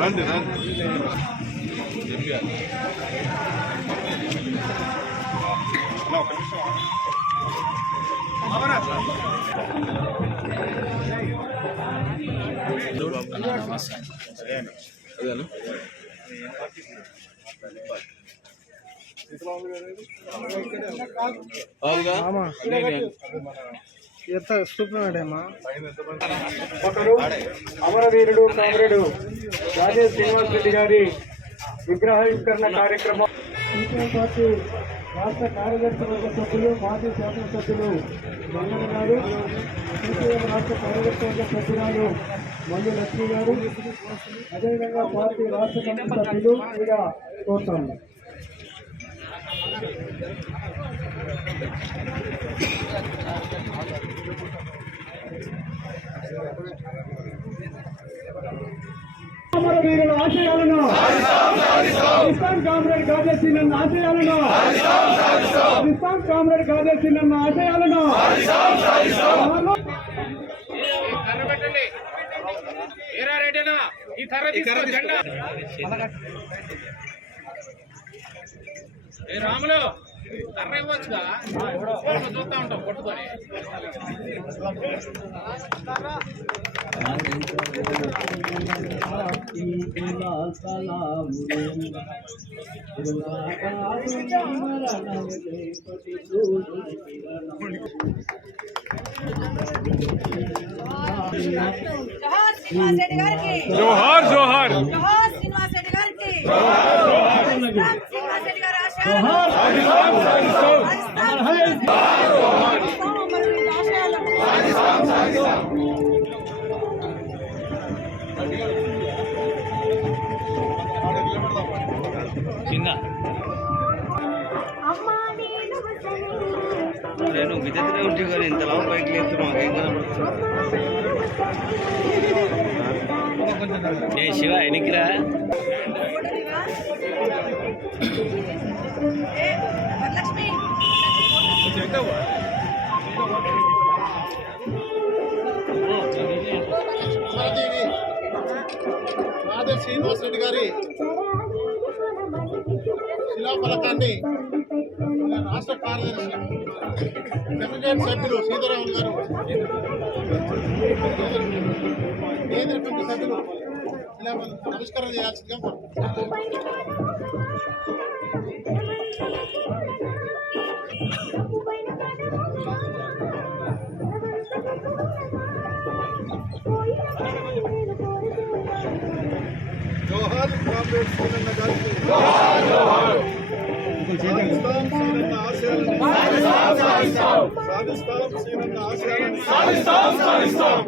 రండి రండి. ఒకరు అమరవీరుడు కామ్రేడు రాజేష్ శ్రీనివాస్ రెడ్డి గారి విగ్రహావిష్కరణ కార్యక్రమం పార్టీ రాష్ట్ర కార్యదర్శి వర్గ సభ్యులు మాజీ శాసనసభ్యులు బంగారు గారు, సిపిఎం రాష్ట్ర కార్యదర్శి వర్గ సభ్యురాలు మల్లు లక్ష్మి గారు, అదేవిధంగా పార్టీ రాష్ట్ర కమిటీ సభ్యులు కూడా కోరుతాము. అమరవీరుల ఆశయాలను కామ్రేడ్ గాజేసి నన్న ఆశయాలను కామ్రేడ్ గాజేసి నన్న ఆశయాలను రాములు కర్ర ఇవ్వచ్చుగా చూస్తా ఉంటాం కొట్టుకొని జోహార్ జోహార్. నేను విజయ్ ఉంటే కానీ ఇంతలా పైకి లేస్తున్నాం ఏ శివ ఎనికిరా రాజేష్ శ్రీనివాస్ రెడ్డి గారి శిలాఫలకాన్ని రాష్ట్ర కార్యదర్శి సెక్రటరీ సభ్యులు సీతారామన్ గారు, కేంద్ర కమిటీ సభ్యులు ఆవిష్కరణ చేయాల్సిందిగా జోహార్ కామ్రేడ్ సీనన్న గారికి. జోహార్ జోహార్. సాధిస్తాం సీనన్న ఆశయాలను సాధిస్తాం సీనన్న ఆశయాలను సాధిస్తాం.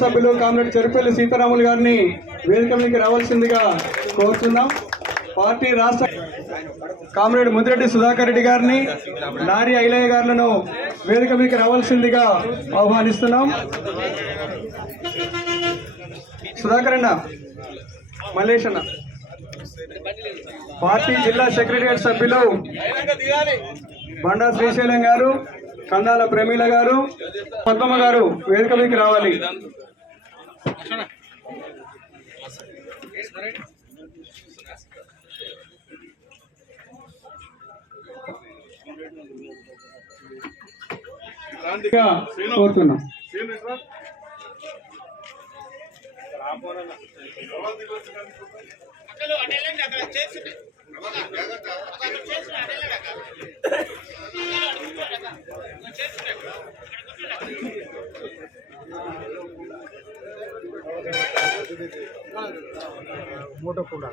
సభ్యులు కామ్రేడ్ చెరుపల్లి సీతారాములు గారిని వేదిక మీదకి రావాల్సిందిగా కోరుతున్నాం. పార్టీ రాష్ట్ర కామ్రేడ్ ముదిరెడ్డి సుధాకర్ రెడ్డి గారిని, నారి ఐలయ్య గారులను వేదిక మీదకి రావాల్సిందిగా ఆహ్వానిస్తున్నాం. సుధాకర్ అన్న, మల్లేష్ అన్న. పార్టీ జిల్లా సెక్రటరియట్ సభ్యులు బండా శ్రీశైలం గారు, కందాల ప్రమీల గారు, పద్మమ్మ గారు వేదిక మీదకి రావాలి. కోరుతున్నాం. మోటో కూడా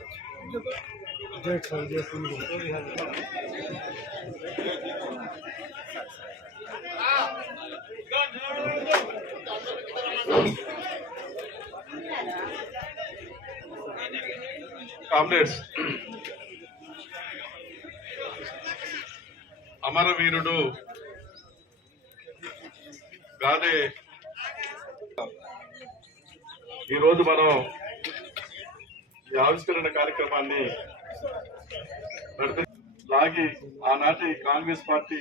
కామ్రేడ్స్, అమరవీరుడు గాదే ఈరోజు మనం ఈ ఆవిష్కరణ కార్యక్రమాన్ని లాగి ఆనాటి కాంగ్రెస్ పార్టీ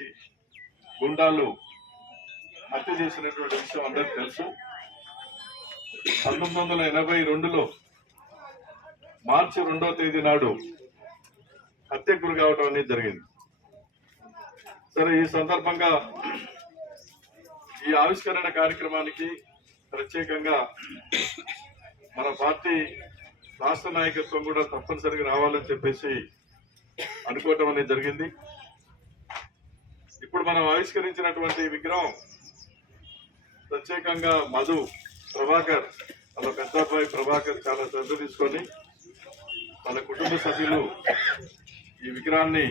గుండాలు హత్య చేసినటువంటి విషయం అందరికీ తెలుసు. 1982లో మార్చి 2వ తేదీ నాడు హత్యకు గురి కావడం అనేది జరిగింది. సరే, ఈ సందర్భంగా ఈ ఆవిష్కరణ కార్యక్రమానికి ప్రత్యేకంగా మన పార్టీ రాష్ట్ర నాయకత్వం కూడా తప్పనిసరిగా రావాలని చెప్పేసి అనుకోవటం అనేది జరిగింది. ఇప్పుడు మనం ఆవిష్కరించినటువంటి విగ్రహం ప్రత్యేకంగా మధు ప్రభాకర్, వాళ్ళ పెద్ద అబ్బాయి ప్రభాకర్ చాలా శ్రద్ధ తీసుకొని వాళ్ళ కుటుంబ సభ్యులు ఈ విగ్రహాన్ని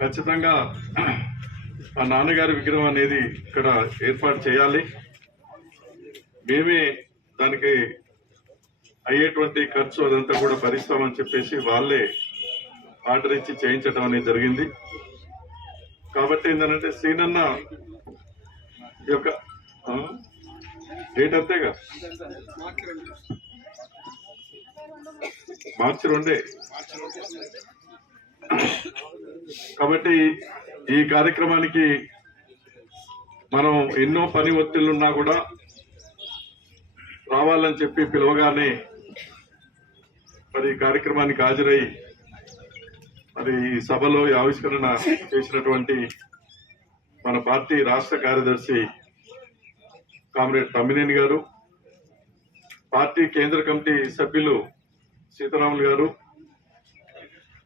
ఖచ్చితంగా మా నాన్నగారి విగ్రహం అనేది ఇక్కడ ఏర్పాటు చేయాలి, మేమే దానికి అయ్యేటువంటి ఖర్చు అదంతా కూడా భరిస్తామని చెప్పేసి వాళ్ళే ఆర్డర్ ఇచ్చి చేయించడం అనేది జరిగింది. కాబట్టి ఏంటంటే సీనన్న యొక్క డేట్ అంతేగా, మార్చి 2. కాబట్టి ఈ కార్యక్రమానికి మనం ఎన్నో పని ఒత్తిళ్లున్నా కూడా రావాలని చెప్పి పిలవగానే మరి ఈ కార్యక్రమానికి హాజరై మరి ఈ సభలో ఈ ఆవిష్కరణ చేసినటువంటి మన పార్టీ రాష్ట్ర కార్యదర్శి కామ్రేడ్ తమ్మినేని గారు, పార్టీ కేంద్ర కమిటీ సభ్యులు సీతారాములు గారు,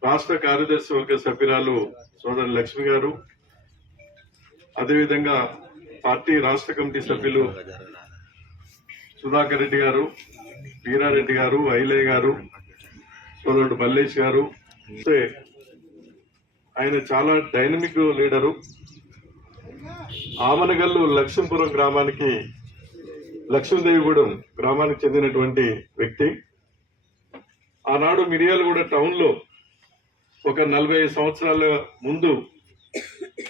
రాష్ట్ర కార్యదర్శి వర్గ సభ్యురాలు సోదరు లక్ష్మి గారు, అదేవిధంగా పార్టీ రాష్ట్ర కమిటీ సభ్యులు సుధాకర్ రెడ్డి గారు, వీరారెడ్డి గారు, ఐలయ్య గారు, సోదరుడు మల్లేష్ గారు. ఆయన చాలా డైనమిక్ లీడరు. ఆమనగల్లు లక్ష్మీపురం గ్రామానికి, లక్ష్మీదేవిగూడెం గ్రామానికి చెందినటువంటి వ్యక్తి. ఆనాడు మిర్యాలగూడ టౌన్ లో ఒక 40 సంవత్సరాల ముందు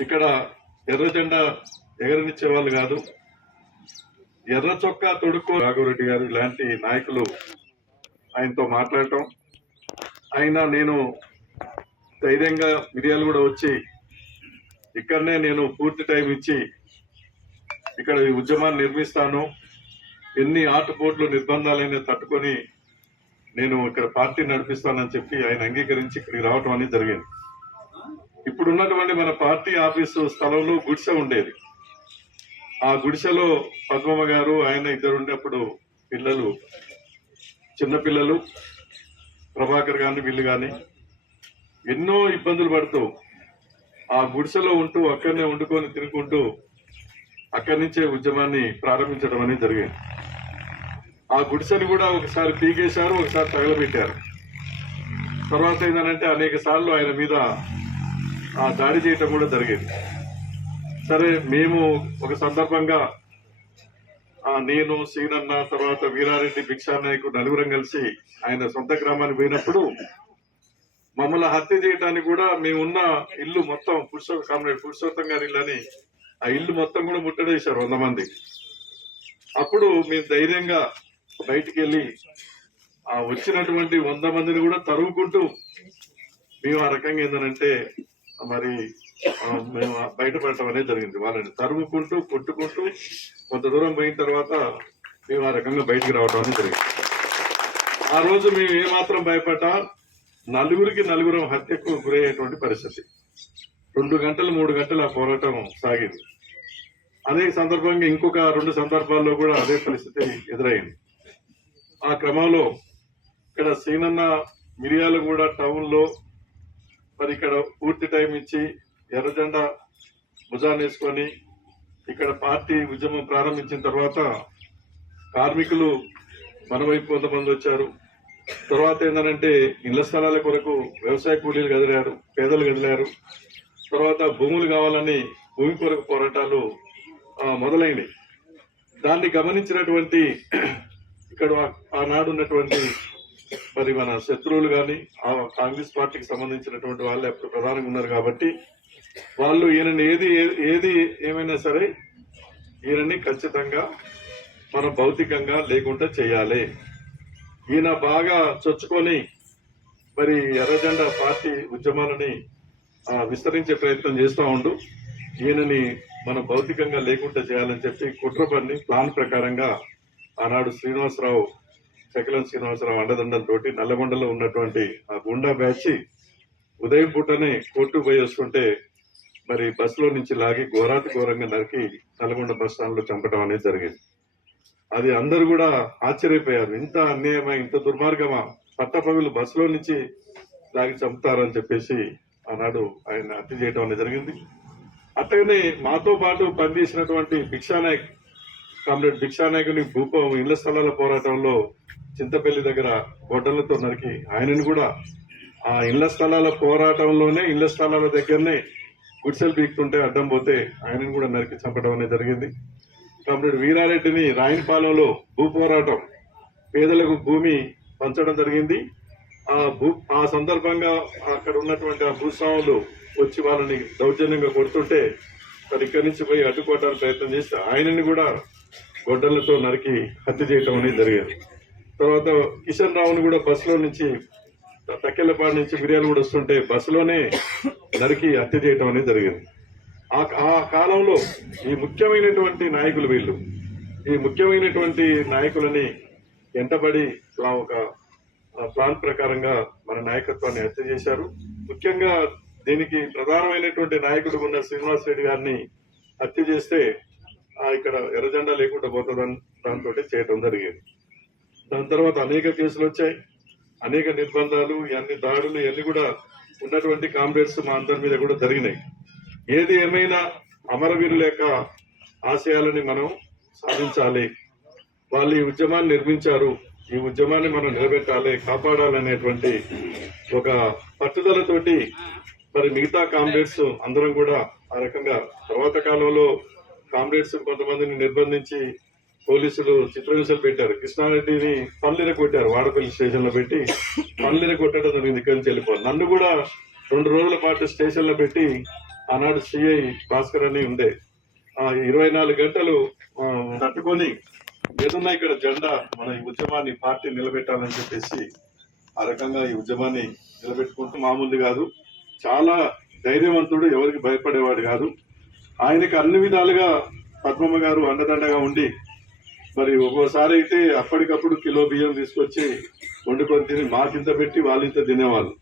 ఇక్కడ ఎర్ర జెండా ఎగరనిచ్చే వాళ్ళు కాదు, ఎర్ర చొక్కా తొడుక్కో రాఘవరెడ్డి గారు ఇలాంటి నాయకులు ఆయనతో మాట్లాడటం, ఆయన నేను ధైర్యంగా మిర్యాలగూడ వచ్చి ఇక్కడనే నేను పూర్తి టైం ఇచ్చి ఇక్కడ ఈ ఉద్యమాన్ని నిర్మిస్తాను, ఎన్ని ఆటుపోట్లు నిర్బంధాలైనా తట్టుకొని నేను ఇక్కడ పార్టీ నడిపిస్తానని చెప్పి ఆయన అంగీకరించి ఇక్కడికి రావటం అనేది జరిగింది. ఇప్పుడు ఉన్నటువంటి మన పార్టీ ఆఫీసు స్థలంలో గుడిసె ఉండేది. ఆ గుడిసెలో పద్మమ్మ గారు ఆయన ఇద్దరుండే అప్పుడు పిల్లలు, చిన్నపిల్లలు, ప్రభాకర్ గాని వీళ్ళు గాని ఎన్నో ఇబ్బందులు పడుతూ ఆ గుడిసెలో ఉంటూ అక్కడనే వండుకొని తినుకుంటూ అక్కడి నుంచే ఉద్యమాన్ని ప్రారంభించడం అనేది జరిగింది. ఆ గుడిసెని కూడా ఒకసారి పీకేశారు, ఒకసారి తగలబెట్టారు. తర్వాత ఏంటంటే అనేక సార్లు ఆయన మీద ఆ దాడి చేయటం కూడా జరిగింది. సరే, మేము ఒక సందర్భంగా నేను, సీనన్న, తర్వాత వీరారెడ్డి, భిక్షానాయకు నలుగురం కలిసి ఆయన సొంత గ్రామానికి పోయినప్పుడు మమ్మల్ని హత్య చేయడానికి కూడా మేమున్న ఇల్లు మొత్తం కామ్రేడ్ పురుషోత్తం గారి ఇల్లు అని ఆ ఇల్లు మొత్తం కూడా ముట్టడేశారు 100 మంది. అప్పుడు మేము ధైర్యంగా బయటికి వెళ్ళి ఆ వచ్చినటువంటి 100 మందిని కూడా తరుముకుంటూ మేము ఆ రకంగా ఏంటంటే మరి మేము బయటపడటం అనేది జరిగింది. వాళ్ళని తరుముకుంటూ కొట్టుకుంటూ కొంత దూరం పోయిన తర్వాత మేము ఆ రకంగా బయటికి రావడం అనేది జరిగింది. ఆ రోజు మేము ఏమాత్రం భయపడ్డా నలుగురం హత్యకు గురయ్యేటువంటి పరిస్థితి. 2 గంటలు 3 గంటలు ఆ పోరాటం సాగింది. అదే సందర్భంగా ఇంకొక 2 సందర్భాల్లో కూడా అదే పరిస్థితి ఎదురైంది. ఆ క్రమంలో ఇక్కడ సీనన్న మిర్యాలగూడ టౌన్ లో మరి ఇక్కడ పూర్తి టైం ఇచ్చి ఎర్రజెండా భుజాన్ని వేసుకొని ఇక్కడ పార్టీ ఉద్యమం ప్రారంభించిన తర్వాత కార్మికులు మన వైపు కొంతమంది వచ్చారు. తర్వాత ఏంటంటే ఇళ్ల స్థలాల కొరకు వ్యవసాయ కూలీలు కదిలారు, పేదలు కదిలారు. తర్వాత భూములు కావాలని భూమి కొరకు పోరాటాలు మొదలైనవి. దాన్ని గమనించినటువంటి ఇక్కడ ఆనాడు ఉన్నటువంటి మరి మన శత్రువులు కానీ ఆ కాంగ్రెస్ పార్టీకి సంబంధించినటువంటి వాళ్ళే అప్పుడు ప్రధానంగా ఉన్నారు కాబట్టి వాళ్ళు ఈయనని ఏది ఏమైనా సరే ఈయనని ఖచ్చితంగా మనం భౌతికంగా లేకుండా చేయాలి. ఈయన బాగా చొచ్చుకొని మరి ఎర్రజెండా పార్టీ ఉద్యమాలని విస్తరించే ప్రయత్నం చేస్తూ ఉండు. ఈయనని మనం భౌతికంగా లేకుండా చేయాలని చెప్పి కుట్రపన్ని ప్లాన్ ప్రకారంగా ఆనాడు శ్రీనివాసరావు, చకిలం శ్రీనివాసరావు అండదండలతోటి నల్లగొండలో ఉన్నటువంటి ఆ గుండా బ్యాచ్ ఉదయం పూటనే కోర్టు పోయి వస్తుంటే మరి బస్సులో నుంచి లాగి ఘోరాతి ఘోరంగా నరికి నల్గొండ బస్ స్టాండ్ లో చంపడం అనేది జరిగింది. అది అందరూ కూడా ఆశ్చర్యపోయారు. ఇంత అన్యాయమా, ఇంత దుర్మార్గమా, పట్టపగులు బస్సులో నుంచి లాగి చంపుతారని చెప్పేసి ఆనాడు ఆయన హత్య చేయడం అనేది జరిగింది. అట్టగానే మాతో పాటు పనిచేసినటువంటి భిక్షానాయక్, కామ్రేడ్ భిక్షానాయకుని ఇళ్ల స్థలాల పోరాటంలో చింతపల్లి దగ్గర గొడ్డలతో నరికి ఆయనను కూడా ఆ ఇళ్ల స్థలాల పోరాటంలోనే ఇళ్ల స్థలాల దగ్గరనే గుడిసెలు పీకుతుంటే అడ్డం పోతే ఆయనను కూడా నరికి చంపడం అనేది జరిగింది. కామ్రేడ్ వీరారెడ్డిని రాయనపాలెంలో భూ పోరాటం, పేదలకు భూమి పంచడం జరిగింది. ఆ సందర్భంగా అక్కడ ఉన్నటువంటి ఆ భూస్వాములు వచ్చి వాళ్ళని దౌర్జన్యంగా కొడుతుంటే మరి ఇక్కడి నుంచి పోయి అడ్డుకోవడానికి ప్రయత్నం చేస్తే ఆయనని కూడా గొడ్డలతో నరికి హత్య చేయటం అనేది జరిగింది. తర్వాత కిషన్ రావుని కూడా బస్సులో నుంచి తక్కెళ్లపాడు నుంచి మిర్యాలు కూడా వస్తుంటే బస్సులోనే నరికి హత్య చేయటం అనేది జరిగింది. ఆ కాలంలో ఈ ముఖ్యమైనటువంటి నాయకులు వీళ్ళు, ఈ ముఖ్యమైనటువంటి నాయకులని వెంటబడి ఒక ప్లాన్ ప్రకారంగా మన నాయకత్వాన్ని హత్య చేశారు. ముఖ్యంగా దీనికి ప్రధానమైనటువంటి నాయకుడు ఉన్న శ్రీనివాస్ రెడ్డి గారిని హత్య చేస్తే ఇక్కడ ఎర్రజెండా లేకుండా పోతుందని దాంతో చేయటం జరిగింది. దాని తర్వాత అనేక కేసులు వచ్చాయి, అనేక నిర్బంధాలు, ఇవన్నీ దాడులు ఇవన్నీ కూడా ఉన్నటువంటి కామ్రేడ్స్ మా అందరి మీద కూడా జరిగినాయి. ఏది ఏమైనా అమరవీరుల యొక్క ఆశయాలని మనం సాధించాలి. వాళ్ళు ఈ ఉద్యమాన్ని నిర్మించారు, ఈ ఉద్యమాన్ని మనం నిలబెట్టాలి, కాపాడాలనేటువంటి ఒక పట్టుదలతోటి మరి మిగతా కామ్రేడ్స్ అందరం కూడా ఆ రకంగా తర్వాత కాలంలో కామ్రేడ్స్ కొంతమందిని నిర్బంధించి పోలీసులు చిత్రహింసలు పెట్టారు. కృష్ణారెడ్డిని పల్లెర కొట్టారు, వాడపల్లి స్టేషన్ లో పెట్టి పల్లెర కొట్టడం జరిగింది. ఇక్కడి నుంచి వెళ్ళిపోవాలి. నన్ను కూడా 2 రోజుల పాటు స్టేషన్ లో పెట్టి ఆనాడు సిఐ భాస్కర్ అని ఉండే 24 గంటలు తట్టుకొని ఏదన్నా ఇక్కడ జెండా మన ఈ ఉద్యమాన్ని పార్టీ నిలబెట్టాలని చెప్పేసి ఆ రకంగా ఈ ఉద్యమాన్ని నిలబెట్టుకుంటూ మామూలు కాదు, చాలా ధైర్యవంతుడు, ఎవరికి భయపడేవాడు కాదు. ఆయనకి అన్ని విధాలుగా పద్మమ్మ గారు అండదండగా ఉండి మరి ఒక్కోసారి అయితే అప్పటికప్పుడు కిలో బియ్యం తీసుకొచ్చి వండుకొని తిని మాకింత పెట్టి వాళ్ళింత తినేవాళ్ళు.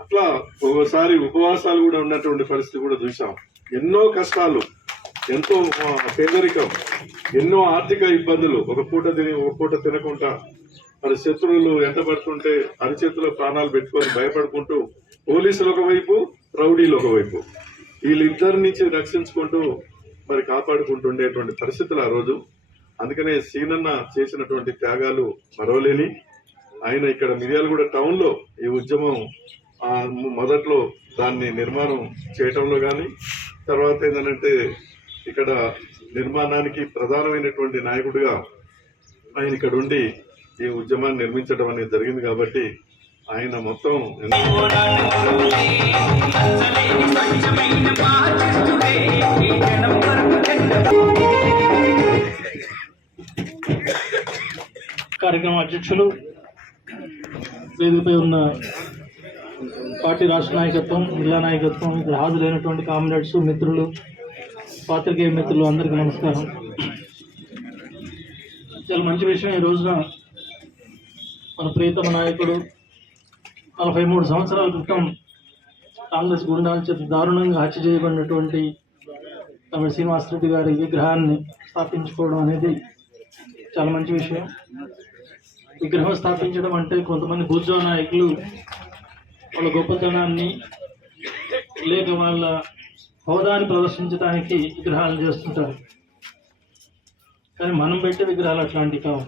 అట్లా ఒక్కోసారి ఉపవాసాలు కూడా ఉన్నటువంటి పరిస్థితి కూడా చూసాం. ఎన్నో కష్టాలు, ఎంతో పేదరికం, ఎన్నో ఆర్థిక ఇబ్బందులు, ఒక పూట తిని ఒక పూట తినకుండా మరి శత్రువులు ఎంటబడుతుంటే అరిచేతిలో ప్రాణాలు పెట్టుకొని భయపడుకుంటూ పోలీసులు ఒకవైపు, రౌడీలు ఒకవైపు, వీళ్ళిద్దరి నుంచి రక్షించుకుంటూ మరి కాపాడుకుంటుండేటువంటి పరిస్థితులు ఆ రోజు. అందుకనే సీనన్న చేసినటువంటి త్యాగాలు మరవలేని. ఆయన ఇక్కడ మిర్యాలగూడ టౌన్ లో ఈ ఉద్యమం మొదట్లో దాన్ని నిర్మాణం చేయటంలో కానీ, తర్వాత ఏంటంటే ఇక్కడ నిర్మాణానికి ప్రధానమైనటువంటి నాయకుడిగా ఆయన ఇక్కడ ఉండి ఈ ఉద్యమాన్ని నిర్మించడం అనేది జరిగింది. కాబట్టి ఆయన మొత్తం కార్యక్రమ అధ్యక్షులు, వేదికపై ఉన్న పార్టీ రాష్ట్ర నాయకత్వం, జిల్లా నాయకత్వం, ఇక్కడ హాజరైనటువంటి కామ్రేడ్స్, మిత్రులు, పాత్రికేయ మిత్రులు అందరికీ నమస్కారం. చాలా మంచి విషయం. ఈ రోజున మన ప్రియతమ నాయకుడు 43 సంవత్సరాల క్రితం కాంగ్రెస్ గుండాల చేత దారుణంగా హత్య చేయబడినటువంటి తమిళ శ్రీనివాసరెడ్డి గారి విగ్రహాన్ని స్థాపించుకోవడం అనేది చాలా మంచి విషయం. విగ్రహం స్థాపించడం అంటే కొంతమంది బూర్జువా నాయకులు వాళ్ళ గొప్పతనాన్ని లేక వాళ్ళ హోదాని ప్రదర్శించడానికి విగ్రహాలు చేస్తుంటారు. కానీ మనం పెట్టే విగ్రహాలు అట్లాంటివి కావు.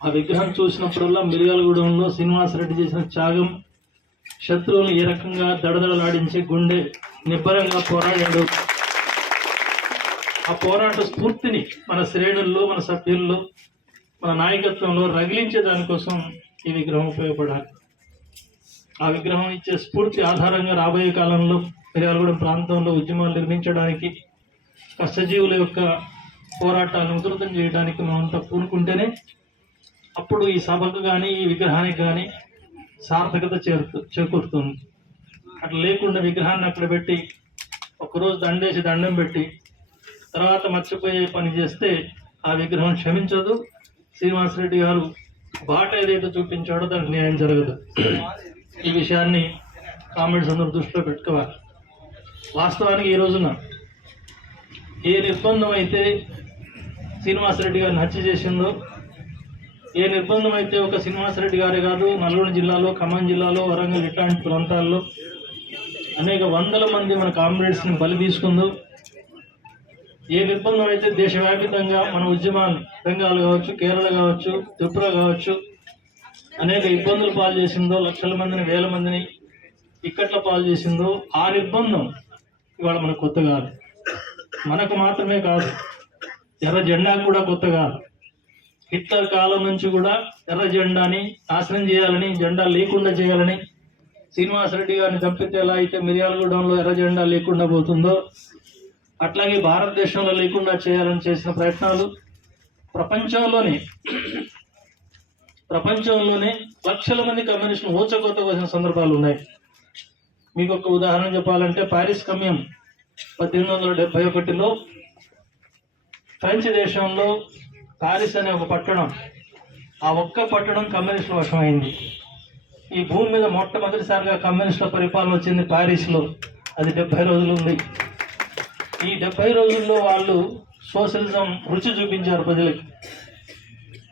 ఆ విగ్రహం చూసినప్పుడల్లా మిర్యాలగూడెంలో శ్రీనివాసరెడ్డి చేసిన త్యాగం, శత్రువులను ఏ రకంగా దడదడలాడించే గుండె నిబ్బరంగా పోరాడాడు, ఆ పోరాట స్ఫూర్తిని మన శ్రేణుల్లో, మన సభ్యుల్లో, మన నాయకత్వంలో రగిలించే దానికోసం ఈ విగ్రహం ఉపయోగపడాలి. ఆ విగ్రహం ఇచ్చే స్ఫూర్తి ఆధారంగా రాబోయే కాలంలో మిర్యాలగూడెం ప్రాంతంలో ఉద్యమాలు నిర్మించడానికి కష్టజీవుల యొక్క పోరాటాలను ఉధృతం చేయడానికి మేమంతా పూనుకుంటేనే అప్పుడు ఈ సభకు కానీ ఈ విగ్రహానికి కానీ సార్థకత చేకూరుతుంది. అట్లా లేకుండా విగ్రహాన్ని అక్కడ పెట్టి ఒకరోజు దండేసి దండం పెట్టి తర్వాత మర్చిపోయే పని చేస్తే ఆ విగ్రహం క్షమించదు. శ్రీనివాసరెడ్డి గారు బాట ఏదైతే చూపించాడో దానికి న్యాయం జరగదు. ఈ విషయాన్ని కామెంట్స్ అందరూ దృష్టిలో పెట్టుకోవాలి. వాస్తవానికి ఈ రోజున ఏ నిర్బంధం అయితే శ్రీనివాసరెడ్డి గారిని హత్య చేసిందో, ఏ నిర్బంధం అయితే ఒక శ్రీనివాసరెడ్డి గారే కాదు నల్గొండ జిల్లాలో, ఖమ్మం జిల్లాలో, వరంగల్ ఇట్లాంటి ప్రాంతాల్లో అనేక వందల మంది మన కామ్రేడ్స్ని బలి తీసుకుందో, ఏ నిర్బంధం అయితే దేశవ్యాప్తంగా మన ఉద్యమాన్ని బెంగాల్ కావచ్చు, కేరళ కావచ్చు, త్రిపుర కావచ్చు అనేక ఇబ్బందులు పాలు చేసిందో, లక్షల మందిని వేల మందిని ఇక్కట్ల పాలు చేసిందో, ఆ నిర్బంధం ఇవాళ మనకు కొత్త కాదు. మనకు మాత్రమే కాదు, ఎర్ర జెండా కూడా కొత్త కాదు. హిట్లర్ కాలం నుంచి కూడా ఎర్ర జెండాని నాశనం చేయాలని, జెండా లేకుండా చేయాలని శ్రీనివాసరెడ్డి గారిని చంపితే ఎలా అయితే మిర్యాలగూడెంలో ఎర్ర జెండా లేకుండా పోతుందో అట్లాగే భారతదేశంలో లేకుండా చేయాలని చేసిన ప్రయత్నాలు ప్రపంచంలోనే లక్షల మంది కమ్యూనిస్టులు ఊచకోత కోసిన సందర్భాలు ఉన్నాయి. మీకు ఒక ఉదాహరణ చెప్పాలంటే పారిస్ కమ్యూన్ 1871లో ఫ్రెంచ్ దేశంలో పారిస్ అనే ఒక పట్టణం, ఆ ఒక్క పట్టణం కమ్యూనిస్టుల వశమైంది. ఈ భూమి మీద మొట్టమొదటిసారిగా కమ్యూనిస్టుల పరిపాలన వచ్చింది పారిస్లో. అది 70 రోజులు ఉంది. ఈ 70 రోజుల్లో వాళ్ళు సోషలిజం రుచి చూపించారు ప్రజలకి.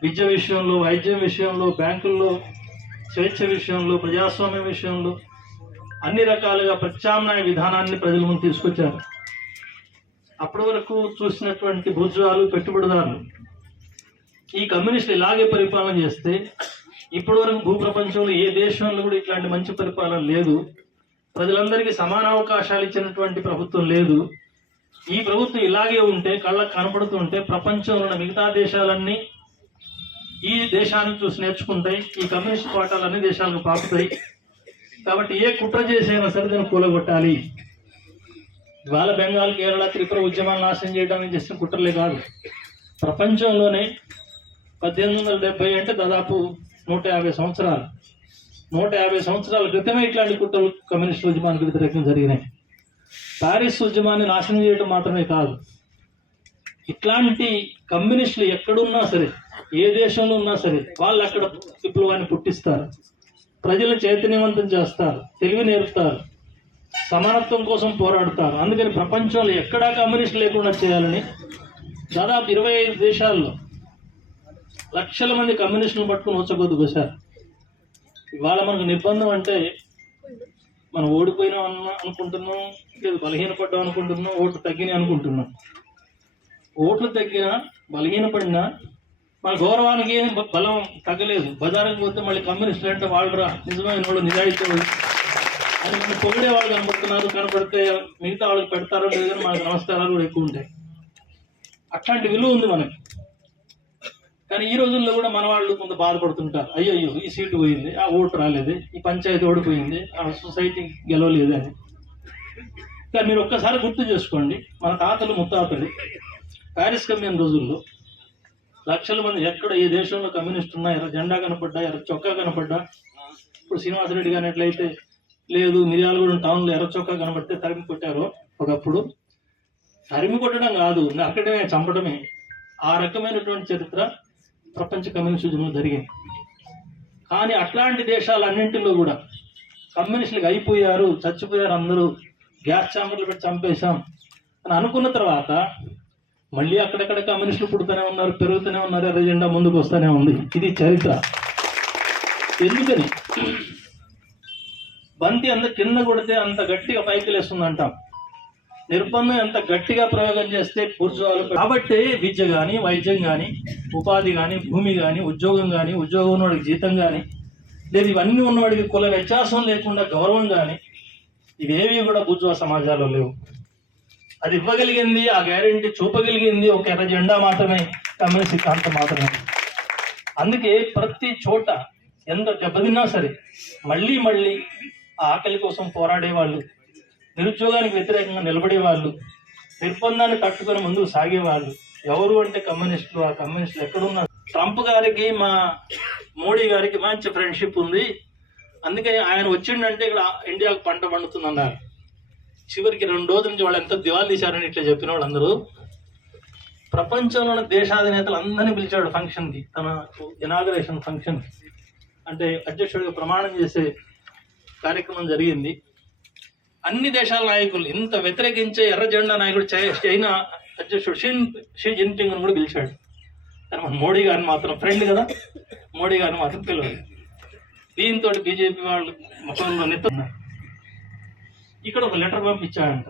విద్య విషయంలో, వైద్యం విషయంలో, బ్యాంకుల్లో స్వేచ్ఛ విషయంలో, ప్రజాస్వామ్యం విషయంలో అన్ని రకాలుగా ప్రత్యామ్నాయ విధానాన్ని ప్రజల ముందు తీసుకొచ్చారు. అప్పటి వరకు చూసినటువంటి బూర్జువాలు, పెట్టుబడిదారులు ఈ కమ్యూనిస్టులు ఇలాగే పరిపాలన చేస్తే ఇప్పటి వరకు భూప్రపంచంలో ఏ దేశంలో కూడా ఇట్లాంటి మంచి పరిపాలన లేదు. ప్రజలందరికీ సమాన అవకాశాలు ఇచ్చినటువంటి ప్రభుత్వం లేదు. ఈ ప్రభుత్వం ఇలాగే ఉంటే, కళ్ళకు కనపడుతుంటే ప్రపంచంలో ఉన్న మిగతా దేశాలన్నీ ఈ దేశాన్ని చూసి నేర్చుకుంటాయి. ఈ కమ్యూనిస్ట్ పాఠాలు అన్ని దేశాలకు పాకుతాయి. కాబట్టి ఏ కుట్ర చేసైనా సరే దాన్ని కూలగొట్టాలి. ఇవాళ బెంగాల్, కేరళ, త్రిపుర ఉద్యమాలు నాశనం చేయడానికి చేసిన కుట్రలే కాదు. ప్రపంచంలోనే 1870 అంటే దాదాపు 150 సంవత్సరాలు. 150 సంవత్సరాల క్రితమే ఇట్లాంటి కుట్రలు కమ్యూనిస్ట్ ఉద్యమానికి వ్యతిరేకంగా జరిగినాయి. పారిస్ ఉద్యమాన్ని నాశనం చేయడం మాత్రమే కాదు, ఇట్లాంటి కమ్యూనిస్టులు ఎక్కడున్నా సరే, ఏ దేశంలో ఉన్నా సరే వాళ్ళు అక్కడ విప్లవాన్ని పుట్టిస్తారు, ప్రజలను చైతన్యవంతం చేస్తారు, తెలివి నేర్పుతారు, సమానత్వం కోసం పోరాడతారు. అందుకని ప్రపంచంలో ఎక్కడా కమ్యూనిస్ట్ లేకుండా చేయాలని దాదాపు 25 దేశాల్లో లక్షల మంది కమ్యూనిస్టులను పట్టుకుని వచ్చబోదు కోసారు. ఇవాళ మనకు నిర్బంధం అంటే మనం ఓడిపోయినాం అనుకుంటున్నాం, లేదు బలహీనపడ్డాం అనుకుంటున్నాం, ఓట్లు తగ్గినాయి అనుకుంటున్నాం. ఓట్లు తగ్గినా, బలహీనపడినా మన గౌరవానికి ఏం బలం తగ్గలేదు. బజారుకి పోతే మళ్ళీ కమ్యూనిస్టులు అంటే వాళ్ళరా నిజమైన వాళ్ళు, నిజాయితీ వాళ్ళు అని మనం పొగిడే వాళ్ళు కనపడుతున్నారు. కనపడితే మిగతా వాళ్ళకి పెడతారో లేదు కానీ మనకు నమస్కారాలు కూడా ఎక్కువ ఉంటాయి. అట్లాంటి విలువ ఉంది మనకి. కానీ ఈ రోజుల్లో కూడా మన వాళ్ళు కొంత బాధపడుతుంటారు. అయ్యో ఈ సీటు పోయింది, ఆ ఓటు రాలేదు, ఈ పంచాయతీ ఓడిపోయింది, ఆ సొసైటీ గెలవలేదు అని. కానీ మీరు ఒక్కసారి గుర్తు చేసుకోండి, మన తాతలు ముత్తాతలు పారిస్ కమ్యూన్ రోజుల్లో లక్షల మంది ఎక్కడ ఏ దేశంలో కమ్యూనిస్ట్ ఉన్నా, ఎర్ర జెండా కనపడ్డా, ఎర్ర చొక్కా కనపడ్డా, ఇప్పుడు శ్రీనివాసరెడ్డి గారిని ఎట్లయితే లేదు మిర్యాలగూడెం టౌన్లో ఎర్ర చొక్కా కనబడితే తరిమి కొట్టారో, ఒకప్పుడు తరిమి కొట్టడం కాదు, నరకటమే, చంపడమే. ఆ రకమైనటువంటి చరిత్ర ప్రపంచ కమ్యూనిస్ట్ ఉద్యమంలో జరిగింది. కానీ అట్లాంటి దేశాలన్నింటిలో కూడా కమ్యూనిస్టులకు అయిపోయారు, చచ్చిపోయారు, అందరూ గ్యాస్ ఛాంబర్లు పెట్టి చంపేశాం అని అనుకున్న తర్వాత మళ్ళీ అక్కడెక్కడ కమ్యూనిస్టులు పుడుతూనే ఉన్నారు, పెరుగుతూనే ఉన్నారు, ఎర్ర జెండా ముందుకు వస్తూనే ఉంది. ఇది చరిత్ర. ఎందుకని బంతి అంత కింద కొడితే అంత గట్టిగా పైకి లేస్తుంది అంటాం. నిర్బంధం ఎంత గట్టిగా ప్రయోగం చేస్తే బూర్జువాలు. కాబట్టి విద్య కానీ, వైద్యం కానీ, ఉపాధి కానీ, భూమి కానీ, ఉద్యోగం కానీ, ఉద్యోగం ఉన్నవాడికి జీతం కానీ, లేదు ఇవన్నీ ఉన్నవాడికి కుల వ్యత్యాసం లేకుండా గౌరవం కానీ, ఇవేవి కూడా బూర్జువా సమాజాల్లో లేవు. అది ఇవ్వగలిగింది, ఆ గ్యారెంటీ చూపగలిగింది ఒక ఎర్ర జెండా మాత్రమే, కమ్యూనిస్ట్ సిద్ధాంతం మాత్రమే. అందుకే ప్రతి చోట ఎంత దెబ్బతిన్నా సరే మళ్ళీ మళ్ళీ ఆ ఆకలి కోసం పోరాడేవాళ్ళు, నిరుద్యోగానికి వ్యతిరేకంగా నిలబడేవాళ్ళు, నిర్బంధాన్ని తట్టుకొని ముందుకు సాగేవాళ్ళు ఎవరు అంటే కమ్యూనిస్టులు. ఆ కమ్యూనిస్టులు ఎక్కడున్నారు? ట్రంప్ గారికి మా మోడీ గారికి మంచి ఫ్రెండ్షిప్ ఉంది, అందుకే ఆయన వచ్చిండంటే ఇక్కడ ఇండియాకు పంట పండుతుందన్నారు. చివరికి 2 రోజుల నుంచి వాళ్ళు ఎంత దివాళీ తీశారని ఇట్లా చెప్పిన వాళ్ళందరూ ప్రపంచంలోని దేశాధినేతలు అందరినీ పిలిచాడు ఫంక్షన్కి, తన ఇనాగరేషన్ ఫంక్షన్ అంటే అధ్యక్షుడిగా ప్రమాణం చేసే కార్యక్రమం జరిగింది. అన్ని దేశాల నాయకులు ఇంత వ్యతిరేకించే ఎర్ర జెండా నాయకుడు చైనా అధ్యక్షుడు షీ జిన్పింగ్ కూడా పిలిచాడు. కానీ మన మోడీ గారిని మాత్రం ఫ్రెండ్ కదా, మోడీ గారిని మాత్రం పిలవలేదు. దీంతో బీజేపీ వాళ్ళు మొత్తంలో నెత్తున్నారు. ఇక్కడ ఒక లెటర్ పంపించాడంట,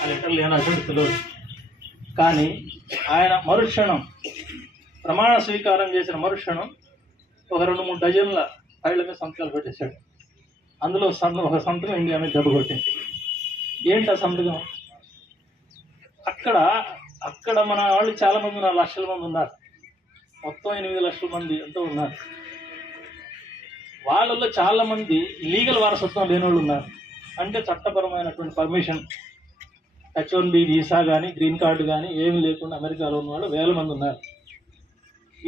ఆ లెటర్ లేని అసలు పిలవదు. కానీ ఆయన మరుక్షణం ప్రమాణ స్వీకారం చేసిన మరుక్షణం ఒక 2-3 డజన్ల ఫైళ్ళ మీద సంతకాలు పెట్టేశాడు. అందులో ఒక సంతకం ఇండియా మీద దెబ్బ కొట్టింది. ఏంటి ఆ సంతకం? అక్కడ మన వాళ్ళు చాలా మంది ఉన్నారు, లక్షల మంది ఉన్నారు, మొత్తం 8 లక్షల మంది ఎంతో ఉన్నారు. వాళ్ళల్లో చాలా మంది లీగల్ వారసత్వం లేని వాళ్ళు ఉన్నారు. అంటే చట్టపరమైనటువంటి పర్మిషన్, H1B వీసా కానీ గ్రీన్ కార్డు కానీ ఏమి లేకుండా అమెరికాలో ఉన్న వాళ్ళు వేల మంది ఉన్నారు.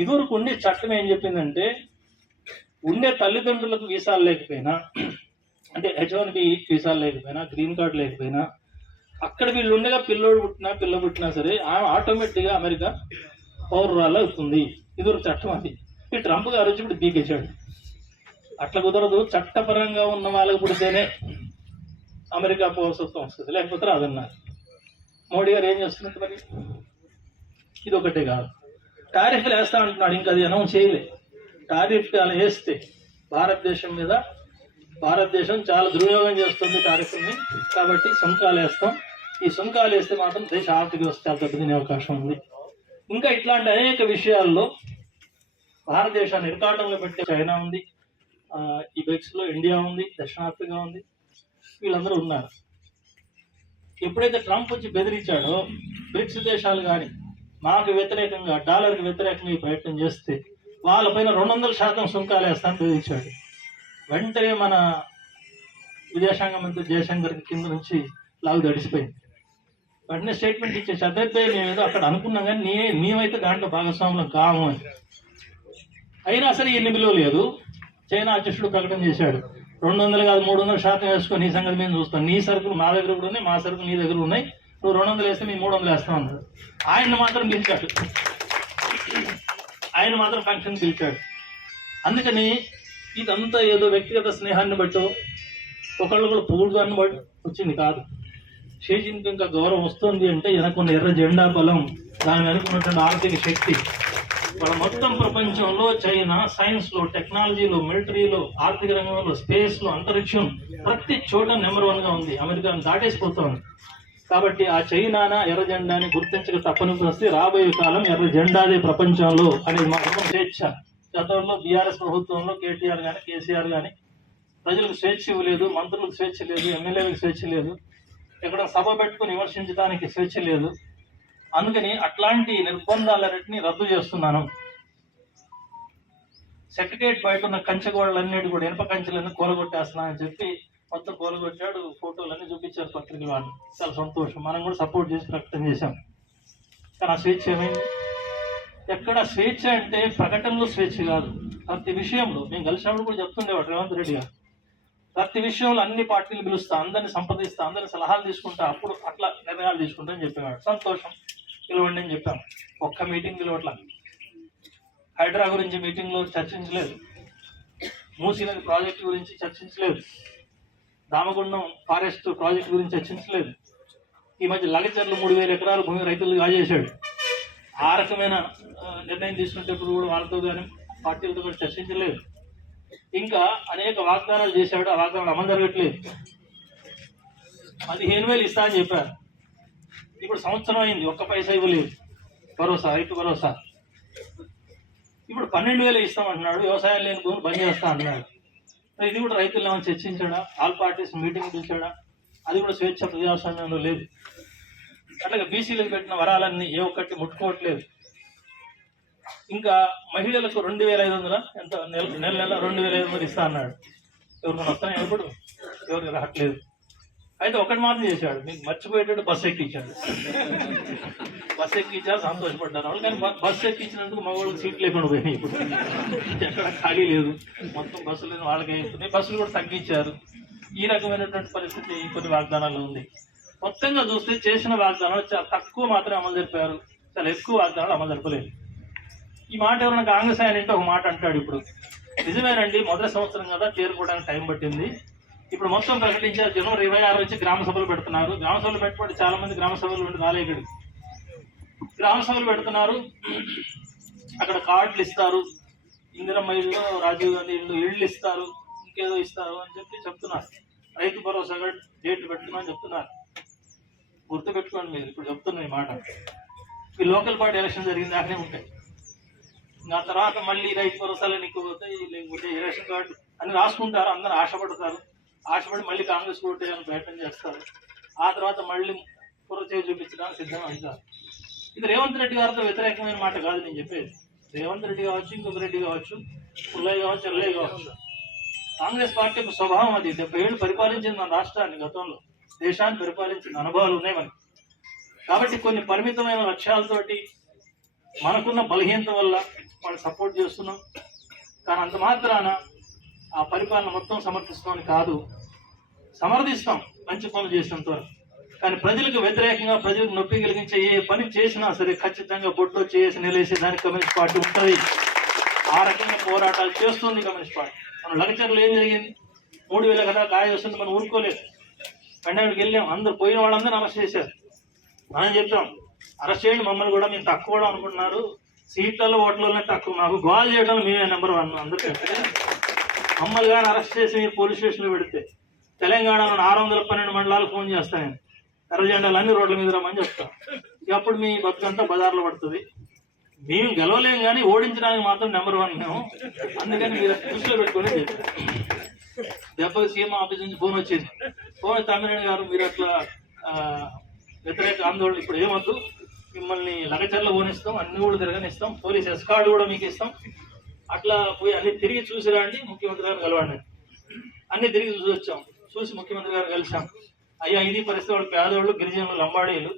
ఇదివరకు ఉండే చట్టం ఏం చెప్పిందంటే ఉండే తల్లిదండ్రులకు వీసాలు లేకపోయినా, అంటే H1B వీసాలు లేకపోయినా, గ్రీన్ కార్డు లేకపోయినా, అక్కడ వీళ్ళు ఉండగా పిల్ల పుట్టినా సరే ఆటోమేటిక్గా అమెరికా పౌరురాలు అవుతుంది. ఇదివరకు చట్టం అది. ఈ ట్రంప్ గారు వచ్చి ఇప్పుడు బీకేశాడు. అట్లా కుదరదు, చట్టపరంగా ఉన్న వాళ్ళకి పుడితేనే అమెరికా పౌరసత్వం వస్తుంది, లేకపోతే రాదన్నారు. మోడీ గారు ఏం చేస్తున్నారు మరి? ఇది ఒకటే కాదు, టారిఫ్లు వేస్తా అంటున్నాడు, ఇంకా అది అనౌన్స్ చేయలే. టారిఫ్ అలా వేస్తే భారతదేశం చాలా దుర్వినియోగం చేస్తుంది టారిఫ్ని, కాబట్టి సుంకాలు వేస్తాం. ఈ సుంకాలు వేస్తే మాత్రం దేశ ఆర్థిక వ్యవస్థ చాలా దెబ్బతినే అవకాశం ఉంది. ఇంకా ఇట్లాంటి అనేక విషయాల్లో భారతదేశాన్ని ఇరకాటంలో పెట్టే చైనా ఉంది, ఈ బ్రిక్స్లో ఇండియా ఉంది, దక్షిణాఫ్రికా ఉంది, వీళ్ళందరూ ఉన్నారు. ఎప్పుడైతే ట్రంప్ వచ్చి బెదిరించాడో బ్రిక్స్ దేశాలు కానీ మాకు వ్యతిరేకంగా డాలర్కి వ్యతిరేకంగా ఈ ప్రయత్నం చేస్తే వాళ్ళపైన 200% సుంకాలు వేస్తాను బెదిరించాడు. వెంటనే మన విదేశాంగ మంత్రి జయశంకర్కి కింద నుంచి లాగు తడిసిపోయింది. వెంటనే స్టేట్మెంట్ ఇచ్చేసి అదే మేమేదో అక్కడ అనుకున్నాం కానీ మేమైతే దాంట్లో భాగస్వాములం కాము అని. అయినా సరే ఎన్ని విలువ లేదు. చైనా అధ్యక్షుడు ప్రకటన చేశాడు, 200 కాదు 300% వేసుకొని నీ సంగతి మేము చూస్తాం, నీ సరుకులు మా దగ్గర కూడా ఉన్నాయి, మా సరుకులు నీ దగ్గర ఉన్నాయి, నువ్వు 200 వేస్తే మేము 300 వేస్తాం అన్నాడు. ఆయన మాత్రం పిలిచాడు, ఆయన మాత్రం ఫంక్షన్ పిలిచాడు. అందుకని ఇదంతా ఏదో వ్యక్తిగత స్నేహాన్ని బట్టో ఒకళ్ళు కూడా పొగుడుదాన్ని బట్టి వచ్చింది కాదు. షీ జిన్పింగ్ గౌరవం వస్తుంది అంటే వెనకున్న ఎర్ర జెండా బలం, దాని వెనుకున్నటువంటి ఆర్థిక శక్తి. వాళ్ళ మొత్తం ప్రపంచంలో చైనా సైన్స్లో, టెక్నాలజీలో, మిలిటరీలో, ఆర్థిక రంగంలో, స్పేస్లో, అంతరిక్షం ప్రతి చోట నెంబర్ 1గా ఉంది. అమెరికాను దాటేసిపోతుంది. కాబట్టి ఆ చైనాన ఎర్ర జెండాని గుర్తించక తప్పని వస్తే రాబోయే కాలం ఎర్ర జెండాదే ప్రపంచంలో అనేది మాత్రం స్వేచ్ఛ. గతంలో బీఆర్ఎస్ ప్రభుత్వంలో కేటీఆర్ కానీ కేసీఆర్ కానీ ప్రజలకు స్వేచ్ఛ ఇవ్వలేదు, మంత్రులకు స్వేచ్ఛ లేదు, ఎమ్మెల్యేలకు స్వేచ్ఛ లేదు, ఎక్కడ సభ పెట్టుకుని విమర్శించడానికి స్వేచ్ఛ లేదు. అందుకని అట్లాంటి నిర్బంధాలన్నింటినీ రద్దు చేస్తున్నాను. సెక్రటరియట్ బయట ఉన్న కంచెగోడలన్నిటి కూడా ఇనుప కంచెలన్నీ కూలగొట్టేస్తున్నానని చెప్పి మొత్తం కూలగొట్టాడు. ఫోటోలన్నీ చూపించారు పత్రికల వాళ్ళు. చాలా సంతోషం, మనం కూడా సపోర్ట్ చేసి ప్రకటన చేశాం. కానీ ఆ స్వేచ్ఛ ఏమైంది? ఎక్కడ స్వేచ్ఛ అంటే ప్రకటనలో స్వేచ్ఛ కాదు, ప్రతి విషయంలో. మేము కలిసినప్పుడు కూడా చెప్తుండేవాడు రేవంత్ రెడ్డి గారు, ప్రతి విషయంలో అన్ని పార్టీలు పిలుస్తా, అందరిని సంప్రదిస్తా, అందరిని సలహాలు తీసుకుంటా, అప్పుడు అట్లా నిర్ణయాలు తీసుకుంటా అని చెప్పేవాడు. సంతోషం, పిలవండి అని చెప్పాం. ఒక్క మీటింగ్ పిలవట్లా. హైడ్రా గురించి మీటింగ్లో చర్చించలేదు, మూసీ నది ప్రాజెక్టు గురించి చర్చించలేదు, దామగుండం ఫారెస్ట్ ప్రాజెక్టు గురించి చర్చించలేదు. ఈ మధ్య లగచర్లు 3000 ఎకరాలు భూమి రైతులు కాజేశాడు. ఆ రకమైన నిర్ణయం తీసుకునేటప్పుడు కూడా వాళ్ళతో కానీ పార్టీలతో కూడా చర్చించలేదు. ఇంకా అనేక వాగ్దానాలు చేశాడు, ఆ వాగ్దానాలు అమలు జరగట్లేదు. 15,000 ఇస్తా అని చెప్పారు, ఇప్పుడు సంవత్సరం అయింది, ఒక్క పైసా ఇవ్వలేదు. భరోసా, రైతు భరోసా. ఇప్పుడు 12,000 ఇస్తామంటున్నాడు, వ్యవసాయం లేని భూములు బంద్ చేస్తా అంటున్నాడు. ఇది కూడా రైతులు ఏమైనా చర్చించాడా? ఆల్ పార్టీస్ మీటింగ్ పిలిచాడా? అది కూడా స్వేచ్ఛ ప్రజాస్వామ్యంలో లేదు. అట్లాగే బీసీలకు పెట్టిన వరాలన్నీ ఏ ఒక్కటి ముట్టుకోవట్లేదు. ఇంకా మహిళలకు 2,500 ఎంత నెల 2,500 ఇస్తా అన్నాడు. ఎవరికైనా వస్తున్నాయి? ఎప్పుడు ఎవరికి రావట్లేదు. అయితే ఒకటి మాత్రం చేశాడు, మీకు మర్చిపోయేటట్టు బస్సు ఎక్కించాడు. బస్సు ఎక్కించారు, సంతోషపడ్డారు వాళ్ళు. కానీ బస్సు ఎక్కించినందుకు మగవాళ్ళకి సీట్లు లేకుండా పోయినాయి. ఇప్పుడు ఎక్కడ ఖాళీ లేదు, మొత్తం బస్సులు లేని వాళ్ళకి అయిపోతున్నాయి. బస్సులు కూడా తగ్గించారు. ఈ రకమైనటువంటి పరిస్థితి కొన్ని వాగ్దానాలు ఉంది. మొత్తంగా చూస్తే చేసిన వాగ్దానాలు చాలా తక్కువ మాత్రమే అమలు జరిపారు, చాలా ఎక్కువ వాగ్దానాలు అమలు జరపలేదు. ఈ మాట ఎవరైనా కాంగ్రెస్ ఆయన అంటే ఒక మాట అంటాడు. ఇప్పుడు నిజమేనండి, మొదటి సంవత్సరం కదా, చేరుకోవడానికి టైం పట్టింది. ఇప్పుడు మొత్తం ప్రకటించారు, జనవరి 26 నుంచి గ్రామ సభలు పెడుతున్నారు. గ్రామ సభలు పెట్టుబడి చాలా మంది గ్రామ సభలు నుండి రాలే. ఇక్కడ గ్రామ సభలు పెడుతున్నారు, అక్కడ కార్డులు ఇస్తారు, ఇందిరమ్మ ఇల్లు, రాజీవ్ గాంధీ ఇళ్ళు ఇస్తారు, ఇంకేదో ఇస్తారు అని చెప్తున్నారు. రైతు భరోసాగా డేట్లు పెట్టుకున్నామని చెప్తున్నారు. గుర్తుపెట్టుకోండి, మీరు ఇప్పుడు చెప్తున్న ఈ మాట ఈ లోకల్ పార్టీ ఎలక్షన్ జరిగింది దాకానే ఉంటాయి. ఆ తర్వాత మళ్ళీ రైతు భరోసాలు ఎక్కువతాయి, లేకపోతే రేషన్ కార్డు అని రాసుకుంటారు. అందరూ ఆశపడతారు, ఆశపడి మళ్ళీ కాంగ్రెస్ ఓటేయాలని ప్రయత్నం చేస్తారు. ఆ తర్వాత మళ్ళీ పుర్ర చేసి చూపించడానికి సిద్ధం అవుతారు. ఇది రేవంత్ రెడ్డి గారితో వ్యతిరేకమైన మాట కాదు నేను చెప్పేది. రేవంత్ రెడ్డి కావచ్చు, ఇంకొక రెడ్డి కావచ్చు, పుల్లయ్య కావచ్చు, ఎల్లయ్య కావచ్చు, కాంగ్రెస్ పార్టీ యొక్క స్వభావం అది. 70 ఏళ్ళు పరిపాలించింది మన రాష్ట్రాన్ని, గతంలో దేశాన్ని పరిపాలించిన అనుభవాలు ఉన్నాయి మనకి. కాబట్టి కొన్ని పరిమితమైన లక్ష్యాలతోటి మనకున్న బలహీనత వల్ల వాళ్ళు సపోర్ట్ చేస్తున్నాం. కానీ అంత మాత్రాన ఆ పరిపాలన మొత్తం సమర్థిస్తామని కాదు, సమర్థిస్తాం మంచి పనులు చేసినంత వరకు. కానీ ప్రజలకు వ్యతిరేకంగా, ప్రజలకు నొప్పి కలిగించే ఏ పని చేసినా సరే ఖచ్చితంగా బొట్లో చేసి నిలేసే దానికి కమ్యూనిస్ట్ పార్టీ ఉంటుంది. ఆ రకంగా పోరాటాలు చేస్తుంది కమ్యూనిస్ట్ పార్టీ. మనం లగచర్లో ఏం జరిగింది, 3000 కదా కాయ వస్తుంది, మనం ఊరుకోలేదు. పండుగకి వెళ్ళాం, అందరు పోయిన వాళ్ళందరూ అరెస్ట్ చేశారు. మనం చెప్తాం అరెస్ట్ చేయండి మమ్మల్ని కూడా, మేము తక్కువ కూడా అనుకుంటున్నారు, సీట్లలో ఓట్లలోనే తక్కువ, మాకు గోల్ చేయడం మేమే నెంబర్ 1 అందరూ చెప్తే. మమ్మల్ని కానీ అరెస్ట్ చేసి మీరు పోలీస్ స్టేషన్లో పెడితే తెలంగాణలో 612 మండలాలు ఫోన్ చేస్తాను, ఎర్ర జెండాలు అన్ని రోడ్ల మీద రమ్మని చెప్తాం. అప్పుడు మీ బతుకంతా బజార్లో పడుతుంది. మేము గెలవలేం కానీ ఓడించడానికి మాత్రం నెంబర్ 1 మేము. అందుకని మీరు దృష్టిలో పెట్టుకుని చెప్పారు. దెబ్బకి సీఎం ఆఫీస్ నుంచి ఫోన్ వచ్చింది. ఫోన్ తమ్మినేని గారు, మీరు అట్లా వ్యతిరేక ఆందోళన ఇప్పుడు ఏమొద్దు, మిమ్మల్ని లగచర్లో పోనిస్తాం, అన్ని కూడా తిరగనిస్తాం, పోలీస్ ఎస్కార్డు కూడా మీకు ఇస్తాం, అట్లా పోయి అన్ని తిరిగి చూసి రండి, ముఖ్యమంత్రి గారిని కలవండి. అన్ని తిరిగి చూసి వచ్చాం. చూసి ముఖ్యమంత్రి గారు కలిసాం. అయ్యా ఇది పరిస్థితి, వాళ్ళు పేదవాళ్ళు, గిరిజనులు, లంబాడీలు,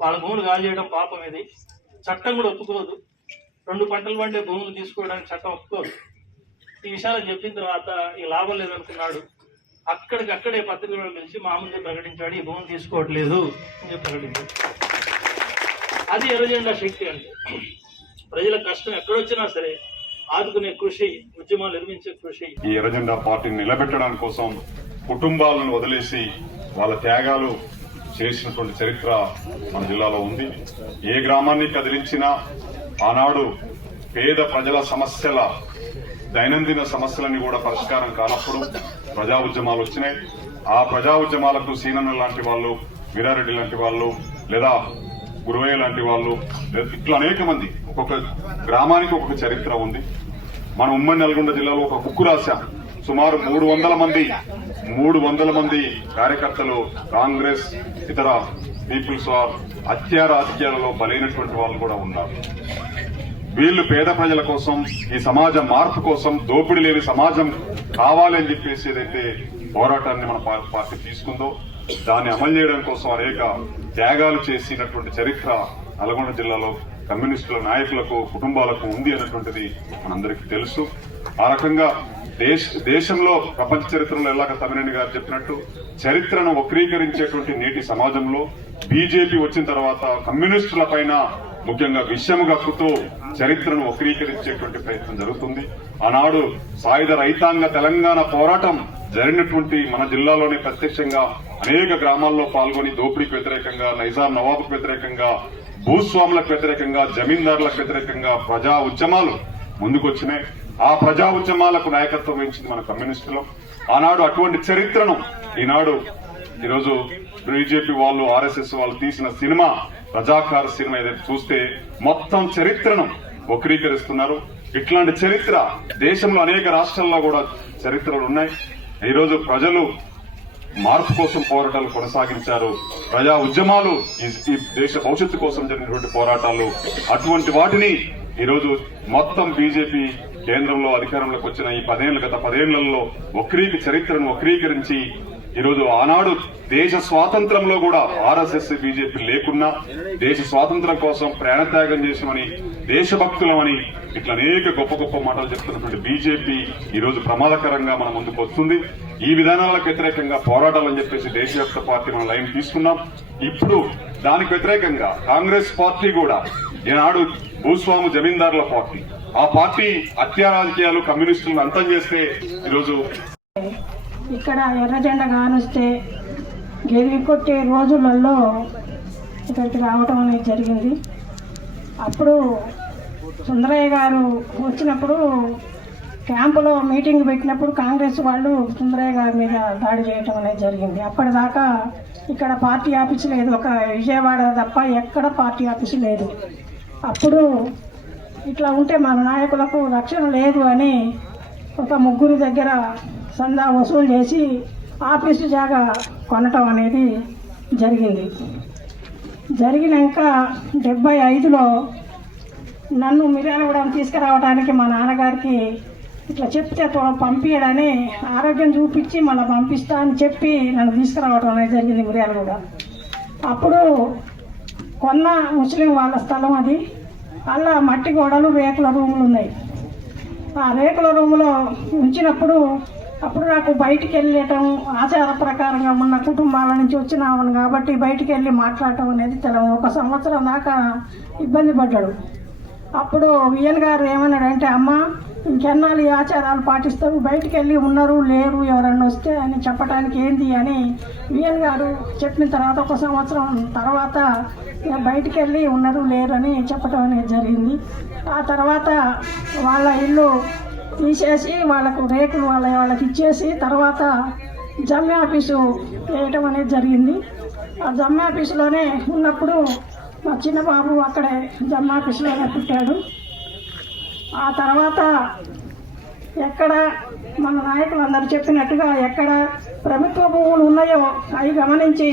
వాళ్ళ భూములు గాలి చేయడం పాపం, ఇది చట్టం కూడా ఒప్పుకోదు. 2 పంటలు పండే భూములు తీసుకోవడానికి చట్టం ఒప్పుకోదు. ఈ విషయాలు చెప్పిన తర్వాత ఈ లాభం లేదనుకున్నాడు. అక్కడికక్కడే పత్రికలు కలిసి మా ముందే ప్రకటించాడు, ఈ భూమిని తీసుకోవట్లేదు అని చెప్పి ప్రకటించాడు. అది ఎర్రజెండా శక్తి అంటే. ప్రజల కష్టం ఎక్కడొచ్చినా సరే ఆదుకునే కృషి, ఉద్యమాలు నిర్మించే కృషి. ఈ ఎర్రజెండా పార్టీని నిలబెట్టడానికి కోసం కుటుంబాలను వదిలేసి వాళ్ళ త్యాగాలు చేసినటువంటి చరిత్ర మన జిల్లాలో ఉంది. ఏ గ్రామాన్ని కదిలించినా ఆనాడు పేద ప్రజల సమస్యల, దైనందిన సమస్యలన్నీ కూడా పరిష్కారం కానప్పుడు ప్రజా ఉద్యమాలు వచ్చినాయి. ఆ ప్రజా ఉద్యమాలకు సీనన్న లాంటి వాళ్ళు, వీరారెడ్డి లాంటి వాళ్ళు, లేదా గురువయ్య లాంటి వాళ్ళు, ఇట్లా అనేక మంది, ఒక్కొక్క గ్రామానికి ఒక్కొక్క చరిత్ర ఉంది. మన ఉమ్మడి నల్గొండ జిల్లాలో ఒక బుక్కు రాశాం. సుమారు 300 మంది కార్యకర్తలు కాంగ్రెస్, ఇతర పీపుల్స్ వార్ హత్య రాజకీయాలలో బలైనటువంటి వాళ్ళు కూడా ఉన్నారు. వీళ్ళు పేద ప్రజల కోసం, ఈ సమాజ మార్పు కోసం, దోపిడీ లేని సమాజం కావాలి అని చెప్పేసి ఏదైతే పోరాటాన్ని మన పార్టీ తీసుకుందో దాన్ని అమలు చేయడం కోసం అనేక త్యాగాలు చేసినటువంటి చరిత్ర నల్గొండ జిల్లాలో కమ్యూనిస్టుల నాయకులకు, కుటుంబాలకు ఉంది అన్నటువంటిది మనందరికీ తెలుసు. ఆ రకంగా దేశంలో ప్రపంచ చరిత్రలో ఎలాగ తమ్మినేని గారు చెప్పినట్టు చరిత్రను వక్రీకరించేటువంటి నేటి సమాజంలో బీజేపీ వచ్చిన తర్వాత కమ్యూనిస్టుల పైన ముఖ్యంగా విషయం గక్కుతూ చరిత్రను వక్రీకరించేటువంటి ప్రయత్నం జరుగుతుంది. ఆనాడు సాయుధ రైతాంగ తెలంగాణ పోరాటం జరిగినటువంటి మన జిల్లాలోనే ప్రత్యక్షంగా అనేక గ్రామాల్లో పాల్గొని దోపిడీకి వ్యతిరేకంగా, నైజాం నవాబుకు వ్యతిరేకంగా, భూస్వాములకు వ్యతిరేకంగా, జమీందారులకు వ్యతిరేకంగా ప్రజా ఉద్యమాలు ముందుకొచ్చినాయి. ఆ ప్రజా ఉద్యమాలకు నాయకత్వం వహించింది మన కమ్యూనిస్టులు. ఆనాడు అటువంటి చరిత్రను ఈరోజు బీజేపీ వాళ్ళు, ఆర్ఎస్ఎస్ వాళ్ళు తీసిన సినిమా, రజాకార్ సినిమా ఏదైతే చూస్తే మొత్తం చరిత్రను వక్రీకరిస్తున్నారు. ఇట్లాంటి చరిత్ర దేశంలో అనేక రాష్ట్రాల్లో కూడా చరిత్రలు ఉన్నాయి. ఈరోజు ప్రజలు మార్పు కోసం పోరాటాలు కొనసాగించారు. ప్రజా ఉద్యమాలు ఈ దేశ భవిష్యత్తు కోసం జరిగినటువంటి పోరాటాలు, అటువంటి వాటిని ఈరోజు మొత్తం బీజేపీ కేంద్రంలో అధికారంలోకి వచ్చిన ఈ గత 10 ఏళ్లలో చరిత్రను వక్రీకరించి ఈరోజు ఆనాడు దేశ స్వాతంత్రంలో కూడా ఆర్ఎస్ఎస్ బీజేపీ లేకున్నా దేశ స్వాతంత్రం కోసం ప్రాణత్యాగం చేసామని, దేశభక్తులమని ఇట్లా అనేక గొప్ప గొప్ప మాటలు చెప్తున్నటువంటి బీజేపీ ఈ రోజు ప్రమాదకరంగా మన ముందుకు వస్తుంది. ఈ విధానాలకు వ్యతిరేకంగా పోరాటాలని చెప్పేసి దేశవ్యాప్త పార్టీ మనం లైన్ తీసుకున్నాం. ఇప్పుడు దానికి వ్యతిరేకంగా కాంగ్రెస్ పార్టీ కూడా ఈనాడు భూస్వాము జమీందారుల పార్టీ, ఆ పార్టీ హత్యా రాజకీయాలు కమ్యూనిస్టులను అంతం చేస్తే ఈరోజు ఇక్కడ ఎర్ర జెండా కానొస్తే గెలివి కొట్టే రోజులలో ఇక్కడికి రావటం అనేది జరిగింది. అప్పుడు సుందరయ్య గారు వచ్చినప్పుడు క్యాంపులో మీటింగ్ పెట్టినప్పుడు కాంగ్రెస్ వాళ్ళు సుందరయ్య గారి మీద దాడి చేయటం అనేది జరిగింది. అప్పటిదాకా ఇక్కడ పార్టీ ఆఫీసు లేదు, ఒక విజయవాడ తప్ప ఎక్కడ పార్టీ ఆఫీసు లేదు. అప్పుడు ఇట్లా ఉంటే మన నాయకులకు రక్షణ లేదు అని ఒక ముగ్గురు దగ్గర సందా వసూలు చేసి ఆఫీసు జాగా కొనటం అనేది జరిగింది. జరిగినాక 75లో నన్ను మిర్యాలగూడెం తీసుకురావడానికి మా నాన్నగారికి ఇట్లా చెప్తే పంపించడని ఆరోగ్యం చూపించి మళ్ళీ పంపిస్తా అని చెప్పి నన్ను తీసుకురావడం అనేది జరిగింది మిర్యాలగూడెం. అప్పుడు కొన్న ముస్లిం వాళ్ళ స్థలం అది. అలా మట్టి గోడలు, రేకుల రూములు ఉన్నాయి. ఆ రేకుల రూములో ఉంచినప్పుడు అప్పుడు నాకు బయటికి వెళ్ళటం ఆచార ప్రకారంగా ఉన్న కుటుంబాల నుంచి వచ్చినామని కాబట్టి బయటికి వెళ్ళి మాట్లాడటం అనేది తెలియదు. 1 సంవత్సరం దాకా ఇబ్బంది పడ్డాడు. అప్పుడు విఎన్ గారు ఏమన్నాడంటే, అమ్మ ఇంకెన్నాళ్ళు ఈ ఆచారాలు పాటిస్తారు, బయటికి వెళ్ళి ఉన్నారు లేరు ఎవరన్నా వస్తే అని చెప్పడానికి ఏంది అని విఎన్ గారు చెప్పిన తర్వాత 1 సంవత్సరం తర్వాత బయటికి వెళ్ళి ఉన్నారు లేరు అని చెప్పడం అనేది జరిగింది. ఆ తర్వాత వాళ్ళ ఇల్లు తీసేసి వాళ్ళకు రేకులు వాళ్ళకి ఇచ్చేసి తర్వాత జమ్మి ఆఫీసు వేయటం అనేది జరిగింది. ఆ జమ్మి ఆఫీసులోనే ఉన్నప్పుడు మా చిన్న బాబు అక్కడే జమ్మి ఆఫీసులోనే పుట్టాడు. ఆ తర్వాత ఎక్కడ మన నాయకులందరూ చెప్పినట్టుగా ఎక్కడ ప్రభుత్వ భూములు ఉన్నాయో అవి గమనించి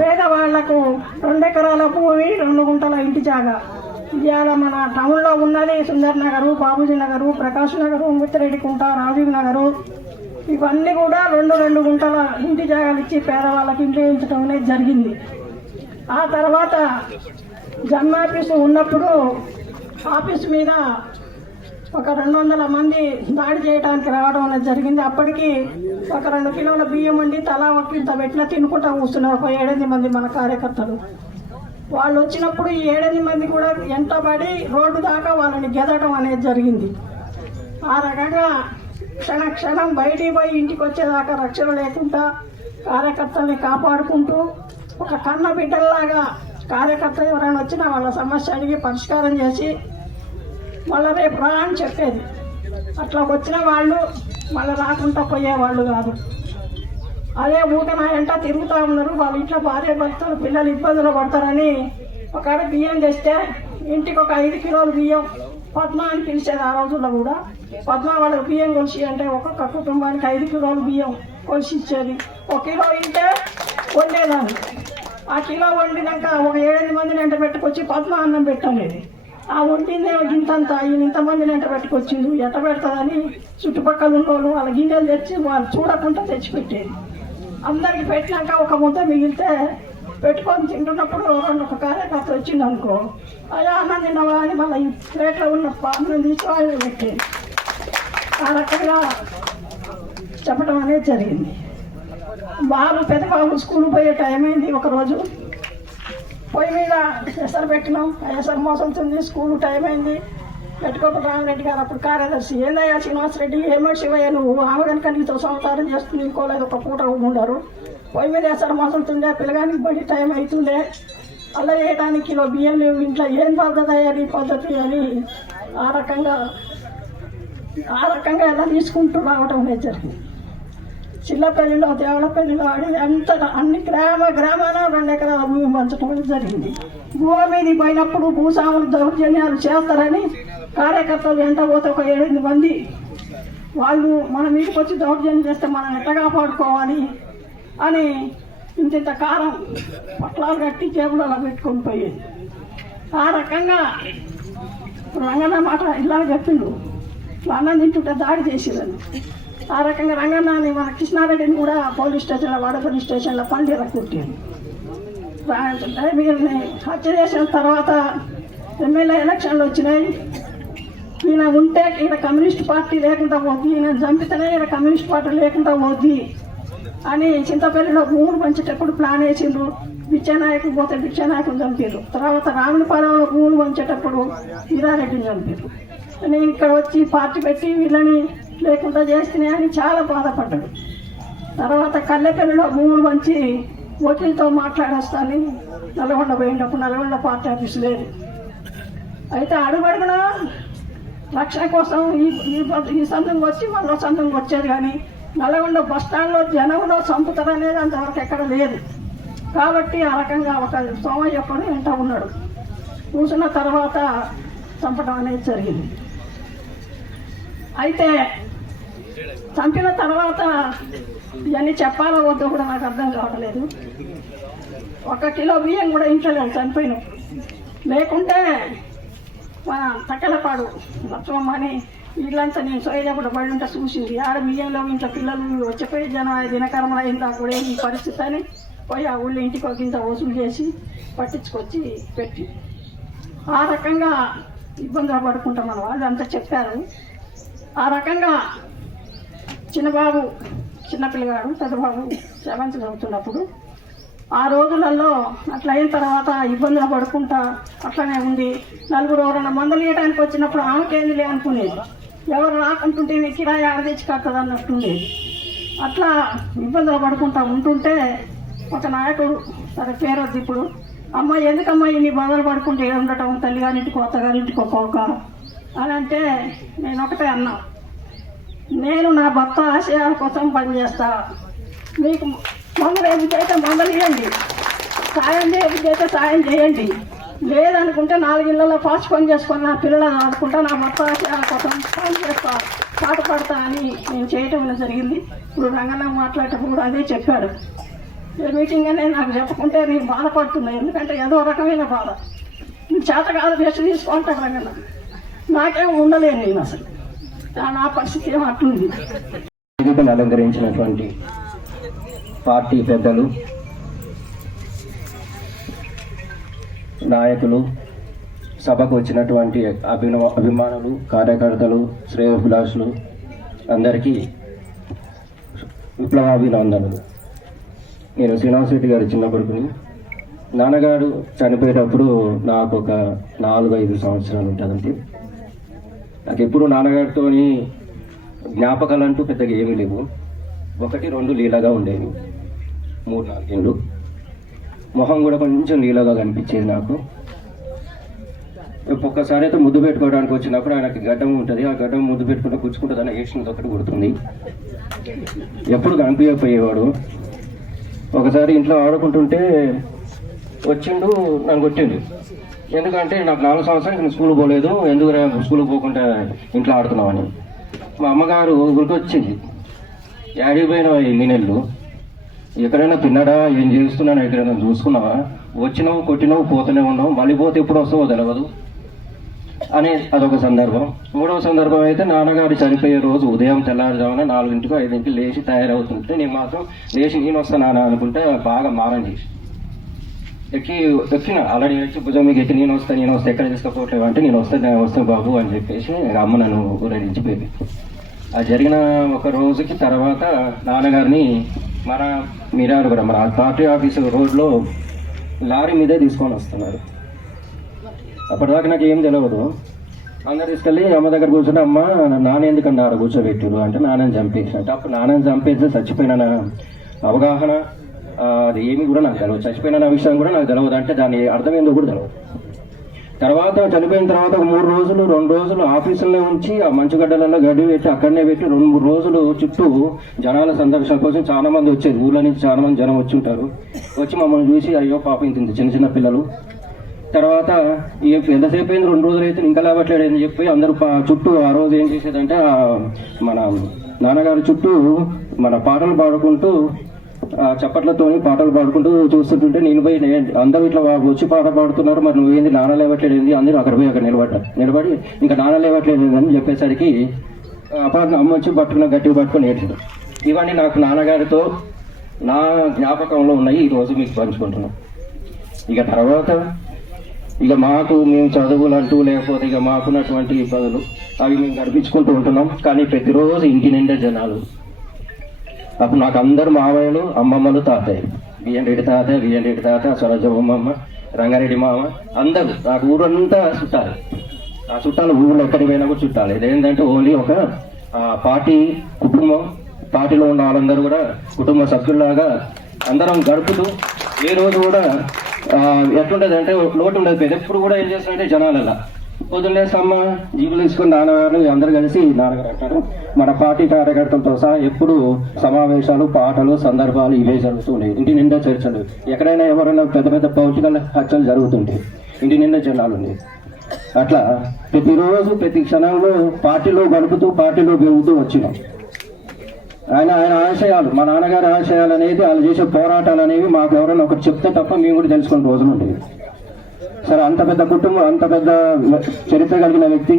పేదవాళ్లకు 2 ఎకరాల భూమి 2 గుంటల ఇంటి జాగా ఇవాళ మన టౌన్లో ఉన్నది సుందర్ నగరు, బాబూజీ నగరు, ప్రకాష్ నగరు, ముత్తిరెడ్డి కుంట, రాజీవ్ నగరు, ఇవన్నీ కూడా 2 గుంటల ఇంటి జాగాలు ఇచ్చి పేదవాళ్ళకి ఇంటి వేయించడం అనేది జరిగింది. ఆ తర్వాత జమ్మి ఆఫీసు ఉన్నప్పుడు ఆఫీసు మీద ఒక 200 మంది దాడి చేయడానికి రావడం అనేది జరిగింది. అప్పటికి ఒక 2 కిలోల బియ్యం వండి తలా ఒక్కింత పెట్టినా తినుకుంటా కూర్చున్నారు ఒక 7-8 మంది మన కార్యకర్తలు. వాళ్ళు వచ్చినప్పుడు ఈ 7-8 మంది కూడా ఎంటబడి రోడ్డు దాకా వాళ్ళని గెదటం అనేది జరిగింది. ఆ రకంగా క్షణం బయటికి పోయి ఇంటికి వచ్చేదాకా రక్షణ లేకుండా కార్యకర్తల్ని కాపాడుకుంటూ ఒక కన్న బిడ్డల్లాగా కార్యకర్తలు ఎవరైనా వచ్చినా వాళ్ళ సమస్య అడిగి పరిష్కారం చేసి మళ్ళీ రేపు రా అని చెప్పేది. అట్లా వచ్చిన వాళ్ళు మళ్ళీ రాకుండా పోయేవాళ్ళు కాదు. అదే ఊకనా ఎంట తిరుగుతూ ఉన్నారు. వాళ్ళ ఇంట్లో భార్య భర్తలు పిల్లలు ఇబ్బందులు పడతారని ఒకడ బియ్యం తెస్తే ఇంటికి ఒక 5 కిలోలు బియ్యం పద్మ అని పిలిచేది. ఆ రోజుల్లో కూడా పద్మ వాళ్ళకి బియ్యం కొలిసి అంటే ఒక్కొక్క కుటుంబానికి 5 కిలోలు బియ్యం కొలిసి ఇచ్చేది. 1 కిలో ఇంటే వండేదాన్ని. ఆ కిలో వండినాక ఒక 7-8 మందిని ఎంట పెట్టుకొచ్చి పద్మ అన్నం పెట్టలేదు. ఆ వండిందే గింతంతా ఇంతమందిని ఎంట పెట్టుకొచ్చింది ఎట్ట పెడతాదని చుట్టుపక్కల ఉన్నోళ్ళు వాళ్ళ గిన్నెలు తెచ్చి వాళ్ళు చూడకుండా తెచ్చిపెట్టేది. అందరికి పెట్టినాక ఒక ముద్ద మిగిలితే పెట్టుకొని తింటున్నప్పుడు ఒక కార్యకర్త వచ్చింది అనుకో, అయ్యా అన్నం తిన్నావా అని మళ్ళీ ఈ ప్లేట్లో ఉన్న అన్నం తీసి వాళ్ళు పెట్టేది. ఆ రకంగా చెప్పడం అనేది జరిగింది. పెద్ద బాబు స్కూల్ పోయే టైం అయింది. ఒకరోజు పొయ్యి మీద ఎసరు పెట్టినాం, ఎసరు మోసంతుంది, స్కూల్ టైం అయింది. పెట్టుకోకుండా రామరెడ్డి గారు అప్పుడు కార్యదర్శి, ఏందయ్యా శ్రీనివాసరెడ్డి ఏమో శివయ్య నువ్వు ఆమె కనుక నీతో సంసారం చేస్తుంది ఇంకోలేదు ఒక పూట ఉండరు, పొయ్యి మీద ఎసరు మోసంతుండే, పిల్లగానికి బడి టైం అవుతుండే, అలా వేయడానికి కిలో బియ్యం లేవు ఇంట్లో, ఏం పద్ధతి అయ్యా నీ పద్ధతి అని ఆ రకంగా ఎలా తీసుకుంటూ రావడం అనేది జరిగింది. చిల్లపల్లిలో దేవలపల్లిలో అన్ని గ్రామాన 2 ఎకరాల భూమి పంచడం జరిగింది. భూమి మీద పోయినప్పుడు భూస్వాములు దౌర్జన్యాలు చేస్తారని కార్యకర్తలు వెంట పోతే ఒక 7-8 మంది వాళ్ళు మన మీదకి వచ్చి దౌర్జన్యం చేస్తే మనం ఎట్లా కాపాడుకోవాలి అని ఇంత కారం పట్లాలు కట్టి జేబులు అలా పెట్టుకొని పోయేది. ఆ రకంగా రంగన్న మాట ఇలా చెప్పిండు, అన్నం తింటుంటే దాడి చేసేదని. ఆ రకంగా రంగన్నాని మన కృష్ణారెడ్డిని కూడా పోలీస్ స్టేషన్లో వాడపల్లి స్టేషన్లో పండిర కుట్టింది. వీరిని హత్య చేసిన తర్వాత ఎమ్మెల్యే ఎలక్షన్లు వచ్చినాయి. ఈయన ఉంటే ఈయన కమ్యూనిస్ట్ పార్టీ లేకుండా పోద్ది, ఈయన చంపితేనే ఈయన కమ్యూనిస్ట్ పార్టీ లేకుండా పోద్ది అని చింతపల్లిలో భూములు పంచేటప్పుడు ప్లాన్ వేసిండ్రు. బిచ్చనాయకుడు పోతే బిచ్చనాయకుని చంపారు. తర్వాత రామునిపాలెంలో భూములు పంచేటప్పుడు వీరారెడ్డిని చంపారు. నేను ఇక్కడ వచ్చి పార్టీ పెట్టి వీళ్ళని లేకుండా చేస్తేనే అని చాలా బాధపడ్డాడు. తర్వాత కల్లెపల్లిలో భూములు పంచి వకీల్తో మాట్లాడొస్తాను నల్గొండ పోయినప్పుడు నల్గొండ పార్టీ ఆఫీస్ లేదు. అయితే అడుగడుగునా రక్షణ కోసం ఈ సందంగా వచ్చి మళ్ళీ సందంగా వచ్చేది, కానీ నల్గొండ బస్టాండ్లో జనంలో చంపుతారనేది అంతవరకు ఎక్కడ లేదు. కాబట్టి ఆ రకంగా ఒక సోమయ్య ఒక్కడు వెంట ఉన్నాడు. కూర్చున్న తర్వాత చంపడం అనేది జరిగింది. అయితే చంపిన తర్వాత ఇవన్నీ చెప్పాలో వద్దో కూడా నాకు అర్థం కావట్లేదు. 1 కిలో బియ్యం కూడా ఇంట్లో లేదు చనిపోయినప్పుడు. లేకుంటే మన తక్కలపాడు లక్ష్మమ్మ అని వీళ్ళంతా నేను సోయజప్పుడు బడి ఉంటే చూసింది. ఆడ బియ్యంలో ఇంట్లో పిల్లలు వచ్చిపోయి జనం దినకర్మలు అయిందా కూడా ఈ పరిస్థితి అని పోయి ఆ ఊళ్ళో ఇంటికి ఒక ఇంత వసూలు చేసి పట్టించుకొచ్చి పెట్టి ఆ రకంగా ఇబ్బందులు పడుకుంటాం మన వాళ్ళు అంతా చెప్పారు. ఆ రకంగా చిన్నబాబు చిన్నపిల్లగాడు పెద్దబాబు 7th చదువుతున్నప్పుడు ఆ రోజులలో అట్లా అయిన తర్వాత ఇబ్బందులు పడుకుంటా అట్లనే ఉంది. నలుగురు ఎవరైనా మందలు ఇవ్వడానికి వచ్చినప్పుడు ఆమెకేంది లే అనుకునేది. ఎవరు రాకుంటుంటే కిరాయి ఆడ తెచ్చి కట్టదు అన్నట్టుండేది. అట్లా ఇబ్బందులు పడుకుంటా ఉంటుంటే ఒక నాయకుడు సరే పేరొద్దు ఇప్పుడు, అమ్మ ఎందుకమ్మా ఇన్ని బాధలు పడుకుంటే ఉండటం తల్లిగారింటికి అత్తగారింటికి ఒక్కొక్క అని అంటే నేను ఒకటే అన్నా, నేను నా భర్త ఆశయాల కోసం పనిచేస్తా. మీకు మందులు ఏమిటైతే మందులు ఇవ్వండి, సాయం చేయకపోతే సాయం చేయండి, లేదనుకుంటే 4 ఇళ్లలో ఫాస్ట్ పని చేసుకొని నా పిల్లలను ఆడుకుంటా, నా భర్త ఆశయాల కోసం పని చేస్తా, పాట పాడతా అని నేను చేయటం జరిగింది. ఇప్పుడు రంగన్న మాట్లాడేటప్పుడు కూడా అదే చెప్పాడు. ఏ మీటింగ్ అనేది నాకు చెప్పుకుంటే నేను బాధపడుతున్నా, ఎందుకంటే ఏదో రకమైన బాధ. చేత కాదు రెస్ట్ తీసుకుంటాను రంగన్న, నాకేం ఉండలేను నేను అసలు, నా పరిస్థితి ఏమో అట్లుంది. అలంకరించినటువంటి పార్టీ పెద్దలు, నాయకులు, సభకు వచ్చినటువంటి అభిమానులు, కార్యకర్తలు, శ్రేయోభిలాషులు అందరికీ విప్లవాభినందనలు. నేను శ్రీనివాసరెడ్డి గారు చిన్న కొడుకుని. నాన్నగారు చనిపోయేటప్పుడు నాకు ఒక 4-5 సంవత్సరాలు ఉంటుందండి. నాకు ఎప్పుడు నాన్నగారితో జ్ఞాపకాలు అంటూ పెద్దగా ఏమీ లేవు. 1-2 లీలాగా ఉండేవి, 3-4 ఏళ్ళు. మొహం కూడా కొంచెం లీలాగా కనిపించేది నాకు. ఒక్కొక్కసారి అయితే ముద్దు పెట్టుకోవడానికి వచ్చినప్పుడు ఆయనకి గడ్డం ఉంటుంది, ఆ గడ్డం ముద్దు పెట్టుకుంటే గుచ్చుకుంటుందని ఏడ్చినది ఒకటి కొడుతుంది. ఎప్పుడు కనిపించకపోయేవాడు. ఒకసారి ఇంట్లో ఆడుకుంటుంటే వచ్చిండు, నన్ను కొట్టిండు. ఎందుకంటే నాకు 4 సంవత్సరాలు నేను స్కూల్ పోలేదు, ఎందుకు స్కూల్కి పోకుండా ఇంట్లో ఆడుతున్నామని. మా అమ్మగారు గురికొచ్చింది, యాడికి పోయినావా 8 నెలలు, ఎక్కడైనా తిన్నాడా, ఏం చేస్తున్నాను, ఎక్కడైనా చూసుకున్నావా, వచ్చినావు కొట్టినావు పోతూనే ఉన్నావు, మళ్ళీ పోతే ఎప్పుడు వస్తావో తెలియదు అని అదొక సందర్భం. 3వ సందర్భం అయితే నాన్నగారు చనిపోయే రోజు ఉదయం తెల్లారుజామున 4-5 గంటలకు లేచి తయారవుతుంటే నేను మాత్రం లేచి నేను వస్తానా అనుకుంటే బాగా మారం చేసి ఎక్కిన ఆల్రెడీ వచ్చి భుజం మీకు ఎక్కి నేను వస్తా ఎక్కడ తీసుకపోవట్లేవు అంటే నేను వస్తాను బాబు అని చెప్పేసి అమ్మ నన్ను ఊరేగించిపోయింది. అది జరిగిన ఒక రోజుకి తర్వాత నాన్నగారిని మన మీరారు కూడా మన పార్టీ ఆఫీసు రోడ్లో లారీ మీదే తీసుకొని వస్తున్నారు. అప్పటిదాకా నాకు ఏం తెలియదు. అందరు తీసుకెళ్ళి అమ్మ దగ్గర కూర్చుంటే అమ్మ నాన్న ఎందుకంటే ఆడ కూర్చోబెట్టారు అంటే నాన్నని చంపేసి అంటే అప్పుడు నాన్నని చంపేసి చచ్చిపోయిన అవగాహన అది ఏమి కూడా నాకు తెలియదు. చచ్చిపోయిన విషయం కూడా నాకు తెలియదు. అంటే దాని అర్థం ఏందో కూడా తెలియదు. తర్వాత చనిపోయిన తర్వాత ఒక 2 రోజులు ఆఫీసుల్లో ఉంచి ఆ మంచుగడ్డలలో గడ్డి పెట్టి అక్కడనే పెట్టి 2-3 రోజులు చుట్టూ జనాల సందర్శన కోసం చాలా మంది వచ్చేది. ఊళ్ళో నుంచి చాలా మంది జనం వచ్చి ఉంటారు. వచ్చి మమ్మల్ని చూసి అయ్యో పాప ఇంత చిన్న పిల్లలు. తర్వాత ఎంతసేపు అయింది 2 రోజులు అయితే ఇంకా లేవట్లేదు అని చెప్పి అందరూ చుట్టూ ఆ రోజు ఏం చేసేదంటే మన నాన్నగారి చుట్టూ మన పాటలు పాడుకుంటూ చప్పట్లతో పాటలు పాడుకుంటూ చూస్తుంటుంటే నేను పోయి అందరూ ఇట్లా వచ్చి పాట పాడుతున్నారు, మరి నువ్వేంది నాన్న లేవట్లేదు ఏంది, అందరూ అక్కడ పోయి అక్కడ నిలబడి ఇంకా నాన్న లేవట్లేదు అని చెప్పేసరికి అమ్మ వచ్చి గట్టిగా పట్టుకొని ఏడ్చాడు. ఇవన్నీ నాకు నాన్నగారితో నా జ్ఞాపకంలో ఉన్నాయి, ఈరోజు మీకు పంచుకుంటున్నాం. ఇక తర్వాత ఇక మేము చదువులు అంటూ లేకపోతే ఇక మాకున్నటువంటి ఇబ్బందులు అవి మేము గడిపించుకుంటూ ఉంటున్నాం. కానీ ప్రతిరోజు ఇంటి నిండా జనాలు. అప్పుడు నాకు అందరు మావయ్యలు, అమ్మమ్మలు, తాతయ్యలు, బిఎన్ రెడ్డి తాత, సరోజమ్మ, రంగారెడ్డి మామ, అందరూ నాకు ఊరంతా చుట్టాలి. ఆ చుట్టాలు ఊళ్ళో ఎక్కడికి పోయినా కూడా చుట్టాలి. ఇదేంటంటే ఓన్లీ ఒక పార్టీ కుటుంబం, పార్టీలో ఉన్న వాళ్ళందరూ కూడా కుటుంబ సభ్యుల్లాగా అందరం గడుపుతూ ఏ రోజు కూడా ఎట్లుంటుంది అంటే లోటు ఉండదు. ఎప్పుడు కూడా ఏం చేస్తారంటే జనాలలా పొద్దున్నేసమ్మ జీవులు తీసుకుని నాన్నగారు అందరూ కలిసి నాన్నగారు అంటారు మన పార్టీ కార్యకర్తలతో సహా ఎప్పుడు సమావేశాలు, పాటలు, సందర్భాలు ఇవే జరుగుతుంటాయి. ఇంటి నిండా చర్చలు, ఎక్కడైనా ఎవరైనా పెద్ద పెద్ద భౌతిక హత్యలు జరుగుతుంటాయి, ఇంటి నిండా జనాలు ఉన్నాయి. అట్లా ప్రతిరోజు ప్రతి క్షణంలో పార్టీలో గడుపుతూ పార్టీలో గెలుపుతూ వచ్చినాం. ఆయన ఆశయాలు, మా నాన్నగారి ఆశయాలు అనేది, వాళ్ళు చేసే పోరాటాలు అనేవి మాకు ఎవరైనా ఒకటి చెప్తే తప్ప మేము కూడా తెలుసుకునే రోజులు ఉండేవి. సరే, అంత పెద్ద కుటుంబం, అంత పెద్ద చరిత్ర కలిగిన వ్యక్తి,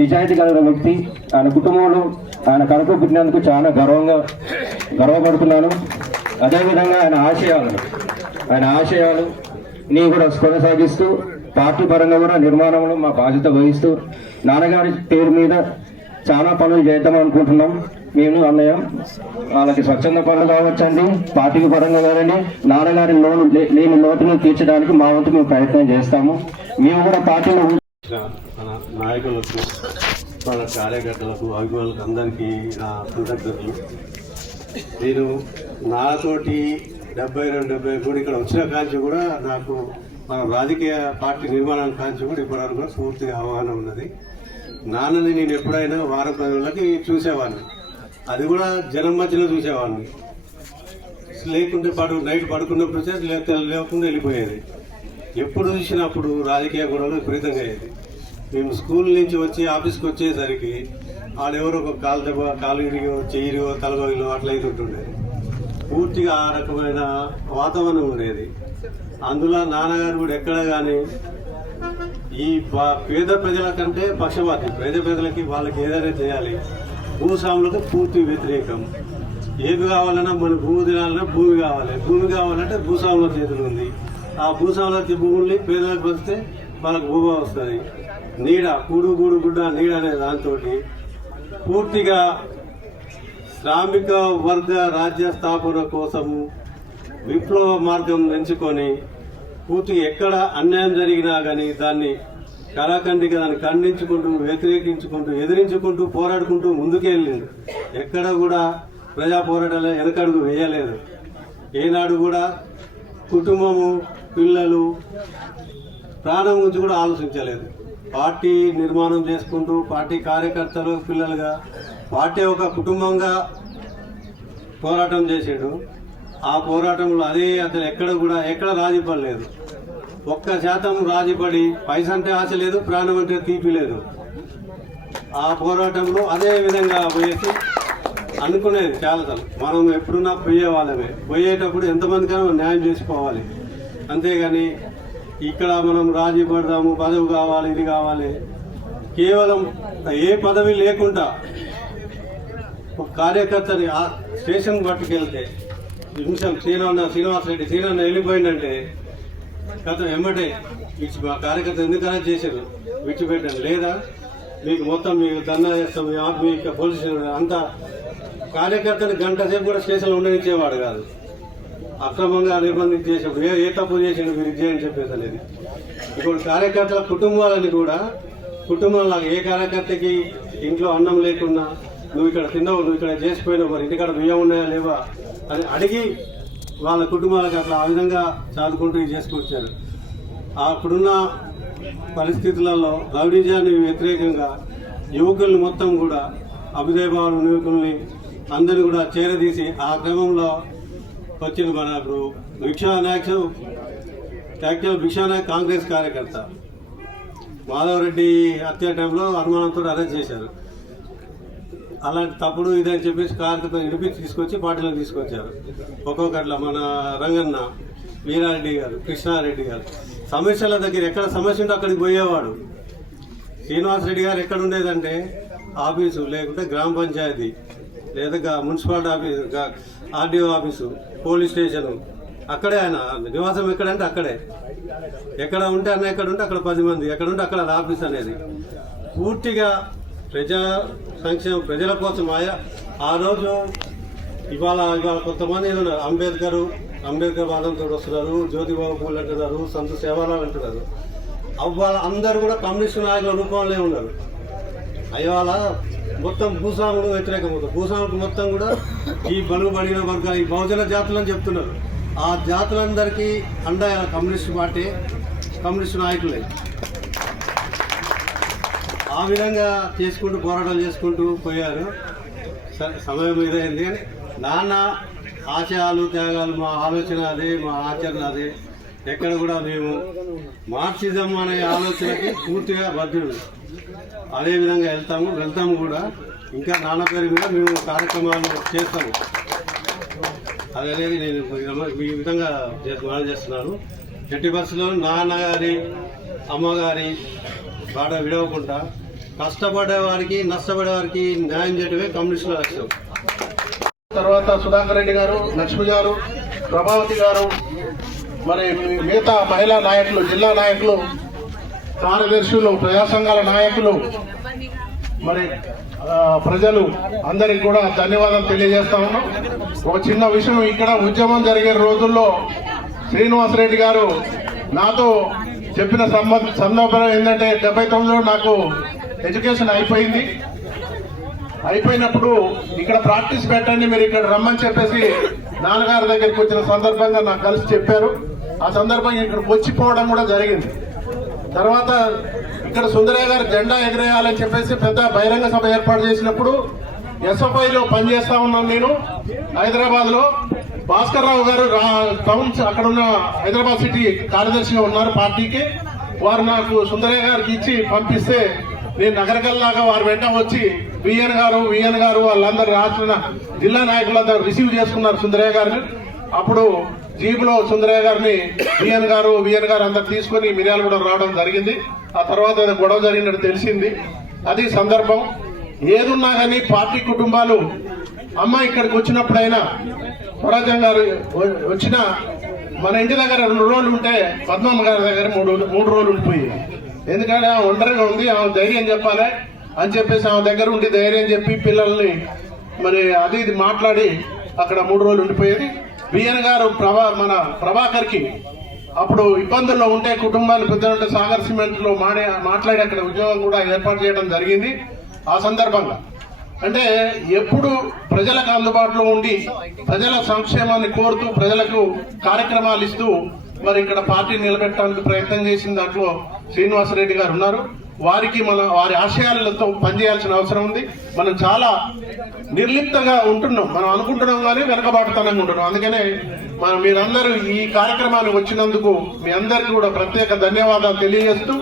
నిజాయితీ కలిగిన వ్యక్తి, ఆయన కుటుంబంలో ఆయన కడుపు పుట్టినందుకు చాలా గర్వపడుతున్నాను. అదేవిధంగా ఆయన ఆశయాలని కూడా కొనసాగిస్తూ పార్టీ పరంగా కూడా నిర్మాణంలో మా బాధ్యత వహిస్తూ నాన్నగారి పేరు మీద చాలా పనులు చేద్దాం అనుకుంటున్నాం. మేము అన్నయ్య వాళ్ళకి స్వచ్ఛంద పనులు కావచ్చండి, పార్టీకి పరంగా కాదండి, నాన్నగారి లేని లోటును తీర్చడానికి మా వంతు మేము ప్రయత్నం చేస్తాము. మేము కూడా పార్టీలో మన నాయకులకు, మన కార్యకర్తలకు, అభిమానులకు అందరికీ నా కృతజ్ఞతలు. నేను నాతోటి 72 ఇక్కడ వచ్చిన కాంచి కూడా నాకు మన రాజకీయ పార్టీ నిర్మాణం కాంచి కూడా ఇప్పటివరకు కూడా పూర్తిగా అవగాహన ఉన్నది. నాన్నని నేను ఎప్పుడైనా వారం 10 రోజులకి చూసేవాడిని, అది కూడా జనం మధ్యలో చూసేవాడిని. లేకుంటే నైట్ పడుకున్నప్పుడు లేకుండా వెళ్ళిపోయేది. ఎప్పుడు చూసినప్పుడు రాజకీయ గొడవలు విపరీతంగా అయ్యేది. మేము స్కూల్ నుంచి వచ్చి ఆఫీస్కి వచ్చేసరికి ఆడెవరో ఒక కాలు ఇరిగో, చెయ్యిరిగో, తలగొయిలో అట్లా అవుతుంటుండేది. పూర్తిగా ఆ రకమైన వాతావరణం ఉండేది. అందులో నాన్నగారు కూడా ఎక్కడ కానీ ఈ పేద ప్రజల కంటే పక్షపాతి, పేద ప్రజలకి వాళ్ళకి ఏదైనా చేయాలి, భూస్వాములకు పూర్తి వ్యతిరేకం. ఏది కావాలన్నా మన భూమి తినాలన్నా భూమి కావాలి, భూమి కావాలంటే భూస్వాముల చేతులు ఉంది. ఆ భూస్వాముల భూముల్ని పేదలకు వస్తే వాళ్ళకు భూమి వస్తుంది. నీడ కూడు గుడ్డ నీడ అనే దాంతో పూర్తిగా శ్రామిక వర్గ రాజ్య స్థాపన కోసము విప్లవ మార్గం ఎంచుకొని పూర్తిగా ఎక్కడ అన్యాయం జరిగినా కానీ దాన్ని కరాఖండిగా దాన్ని ఖండించుకుంటూ, వ్యతిరేకించుకుంటూ, ఎదిరించుకుంటూ, పోరాడుకుంటూ ముందుకెళ్ళింది. ఎక్కడ కూడా ప్రజా పోరాటాలు వెనకడుగు వేయలేదు. ఏనాడు కూడా కుటుంబము, పిల్లలు, ప్రాణం గురించి కూడా ఆలోచించలేదు. పార్టీ నిర్మాణం చేసుకుంటూ, పార్టీ కార్యకర్తలు, పిల్లలుగా పార్టీ ఒక కుటుంబంగా పోరాటం చేసాడు. ఆ పోరాటంలో అతను ఎక్కడ రాజీ పడలేదు. 1% రాజీ పడి, పైస అంటే ఆశ లేదు, ప్రాణం అంటే తీపి లేదు. ఆ పోరాటంలో అదే విధంగా పోయేసి అనుకునేది చాలా. మనం ఎప్పుడున్నా పోయేవాళ్ళమే. పోయేటప్పుడు ఎంతమందికైనా న్యాయం చేసుకోవాలి, అంతేగాని ఇక్కడ మనం రాజీ పడదాము, పదవి కావాలి, ఇది కావాలి, కేవలం ఏ పదవి లేకుండా ఒక కార్యకర్తని ఆ స్టేషన్ పట్టుకెళ్తే నిమిషం శ్రీనివాసరెడ్డి వెళ్ళిపోయిందంటే గత వెంబటే మా కార్యకర్త ఎందుకన్నా చేశారు, విడిచిపెట్టాను, లేదా మీకు మొత్తం మీకు ధర్నా చేస్తాం, మీకు పోలీస్ స్టేషన్ అంతా. కార్యకర్తని గంట సేపు కూడా స్టేషన్లో ఉండనిచ్చేవాడు కాదు. అక్రమంగా నిర్బంధించి చేసేప్పుడు ఏ తప్పు చేసిండు మీరు ఇచ్చేయని చెప్పేసి అనేది. ఇప్పుడు కార్యకర్తల కుటుంబాలని కూడా కుటుంబంలో ఏ కార్యకర్తకి ఇంట్లో అన్నం లేకున్నా నువ్వు ఇక్కడ తిన్నావు, నువ్వు ఇక్కడ చేసిపోయినావు, మరి ఇంటికాడ బియ్యం ఉన్నాయా లేవా అని అడిగి వాళ్ళ కుటుంబాలకు అట్లా ఆ విధంగా చాదుకుంటూ చేసుకొచ్చారు. అప్పుడున్న పరిస్థితులలో రౌడీజాన్ని వ్యతిరేకంగా యువకుల్ని మొత్తం కూడా అభిదయభావం యువకుల్ని అందరినీ కూడా చేరదీసి ఆ క్రమంలో వచ్చింది. మన ఇప్పుడు భిక్షానాయక్ కాంగ్రెస్ కార్యకర్త మాధవరెడ్డి హత్య టైంలో అనుమానంతో అరెస్ట్ చేశారు. అలాంటి తప్పుడు ఇదని చెప్పేసి కార్యకర్తలు విడిపించి తీసుకొచ్చి పార్టీలకు తీసుకొచ్చారు. ఒక్కొక్కట్లా మన రంగన్న, వీరారెడ్డి గారు, కృష్ణారెడ్డి గారు సమస్యల దగ్గర ఎక్కడ సమస్య ఉంటే అక్కడికి పోయేవాడు. శ్రీనివాసరెడ్డి గారు ఎక్కడ ఉండేదంటే ఆఫీసు, లేకుంటే గ్రామ పంచాయతీ, లేదా municipality office, RDO office, police station, అక్కడే ఆయన నివాసం. ఎక్కడంటే అక్కడే, ఎక్కడ ఉంటే అన్న ఎక్కడ ఉంటే అక్కడ 10 మంది, ఎక్కడ ఉంటే అక్కడ ఆఫీస్ అనేది పూర్తిగా ప్రజా సంక్షేమం, ప్రజల కోసం. ఆ రోజు ఇవాళ కొంతమంది ఉన్నారు, అంబేద్కర్ వాదంతో వస్తున్నారు, జ్యోతిబాబు పూలు అంటున్నారు, సంత సేవాలాలు అంటున్నారు. వాళ్ళ అందరూ కూడా కమ్యూనిస్టు నాయకుల రూపంలో ఉన్నారు. ఇవాళ మొత్తం భూస్వాములు వ్యతిరేకమవుతారు. భూస్వాములకు మొత్తం కూడా ఈ బలుగు పడిన వర్గాలు, ఈ బహుజన జాతులని చెప్తున్నారు. ఆ జాతులందరికీ అండ కమ్యూనిస్టు పార్టీ, కమ్యూనిస్టు నాయకులే. ఆ విధంగా చేసుకుంటూ పోరాటాలు చేసుకుంటూ పోయారు. సమయం ఇదైంది కానీ నాన్న ఆశయాలు, త్యాగాలు, మా ఆలోచన అదే, మా ఆచరణ అదే. ఎక్కడ కూడా మేము మార్క్సిజం అనే ఆలోచనకి పూర్తిగా బద్దుడు. అదేవిధంగా వెళ్తాము కూడా. ఇంకా నాన్న పేరు మీద మేము కార్యక్రమాలు చేస్తాము. అదనేది నేను ఈ విధంగా మనం చేస్తున్నాను. ఎట్టి బస్సులో నాన్నగారి, అమ్మగారి బాట విడవకుండా కష్టపడే వారికి, నష్టపడే వారికి న్యాయం చేయడమే కమ్యూనిస్టుల లక్ష్యం. తర్వాత సుధాకర్ రెడ్డి గారు, లక్ష్మి గారు, ప్రభావతి గారు, మరి మిగతా మహిళా నాయకులు, జిల్లా నాయకులు, కార్యదర్శులు, ప్రజా సంఘాల నాయకులు, మరి ప్రజలు అందరికి కూడా ధన్యవాదాలు తెలియజేస్తా ఉన్నాం. ఒక చిన్న విషయం, ఇక్కడ ఉద్యమం జరిగే రోజుల్లో శ్రీనివాసరెడ్డి గారు నాతో చెప్పిన సందర్భం ఏంటంటే 79లో నాకు ఎడ్యుకేషన్ అయిపోయినప్పుడు ఇక్కడ ప్రాక్టీస్ పెట్టండి, మీరు ఇక్కడ రమ్మని చెప్పేసి నాన్నగారి దగ్గరికి వచ్చిన సందర్భంగా నాకు కలిసి చెప్పారు. ఆ సందర్భంగా ఇక్కడికి వచ్చిపోవడం కూడా జరిగింది. తర్వాత ఇక్కడ సుందరయ్య గారు జెండా ఎగరేయాలని చెప్పేసి పెద్ద బహిరంగ సభ ఏర్పాటు చేసినప్పుడు ఎస్ఎఫ్ఐలో పనిచేస్తా ఉన్నాను నేను హైదరాబాద్ లో. భాస్కర్ రావు గారు టౌన్ అక్కడ ఉన్న హైదరాబాద్ సిటీ కార్యదర్శిగా ఉన్నారు పార్టీకి. వారు నాకు సుందరయ్య గారికి ఇచ్చి పంపిస్తే నేను నగరకల్లాగా వారు వెంట వచ్చి విఎన్ గారు వాళ్ళందరూ రాష్ట్ర జిల్లా నాయకులందరూ రిసీవ్ చేసుకున్నారు సుందరయ్య గారిని. అప్పుడు జీపులో సుందరయ్య గారిని విఎన్ గారు అందరు తీసుకుని మిర్యాలగూడ రావడం జరిగింది. ఆ తర్వాత ఏదో గొడవ జరిగినట్టు తెలిసింది. అది సందర్భం. ఏదున్నా కానీ పార్టీ కుటుంబాలు అమ్మ ఇక్కడికి వచ్చినప్పుడైనా స్వరాజ్యం గారు వచ్చిన మన ఇంటి దగ్గర 2 రోజులు ఉంటే పద్మమ్మ గారి దగ్గర 3 రోజులు ఉండిపోయింది. ఎందుకంటే ఆమె ఒంటరిగా ఉంది, ఆమె ధైర్యం చెప్పాలి అని చెప్పేసి ఆమె దగ్గర ఉండి ధైర్యం చెప్పి పిల్లల్ని మరి అది ఇది మాట్లాడి అక్కడ 3 రోజులు ఉండిపోయేది. విఎన్ గారు మన ప్రభాకర్కి అప్పుడు ఇబ్బందుల్లో ఉంటే కుటుంబాన్ని పెద్ద సాగర్ సిమెంట్ లో మాట్లాడి అక్కడ ఉద్యోగం కూడా ఏర్పాటు చేయడం జరిగింది. ఆ సందర్భంగా అంటే ఎప్పుడు ప్రజలకు అందుబాటులో ఉండి ప్రజల సంక్షేమాన్ని కోరుతూ ప్రజలకు కార్యక్రమాలు ఇస్తూ మరి ఇక్కడ పార్టీ నిలబెట్టడానికి ప్రయత్నం చేసిన దాంట్లో శ్రీనివాసరెడ్డి గారు ఉన్నారు. వారికి వారి ఆశయాలతో పనిచేయాల్సిన అవసరం ఉంది. మనం చాలా నిర్లిప్తంగా ఉంటున్నాం, మనం అనుకుంటున్నాం కానీ వెనకబాటుతనంగా ఉంటున్నాం. అందుకనే మీరందరూ ఈ కార్యక్రమానికి వచ్చినందుకు మీ అందరికీ కూడా ప్రత్యేక ధన్యవాదాలు తెలియజేస్తూ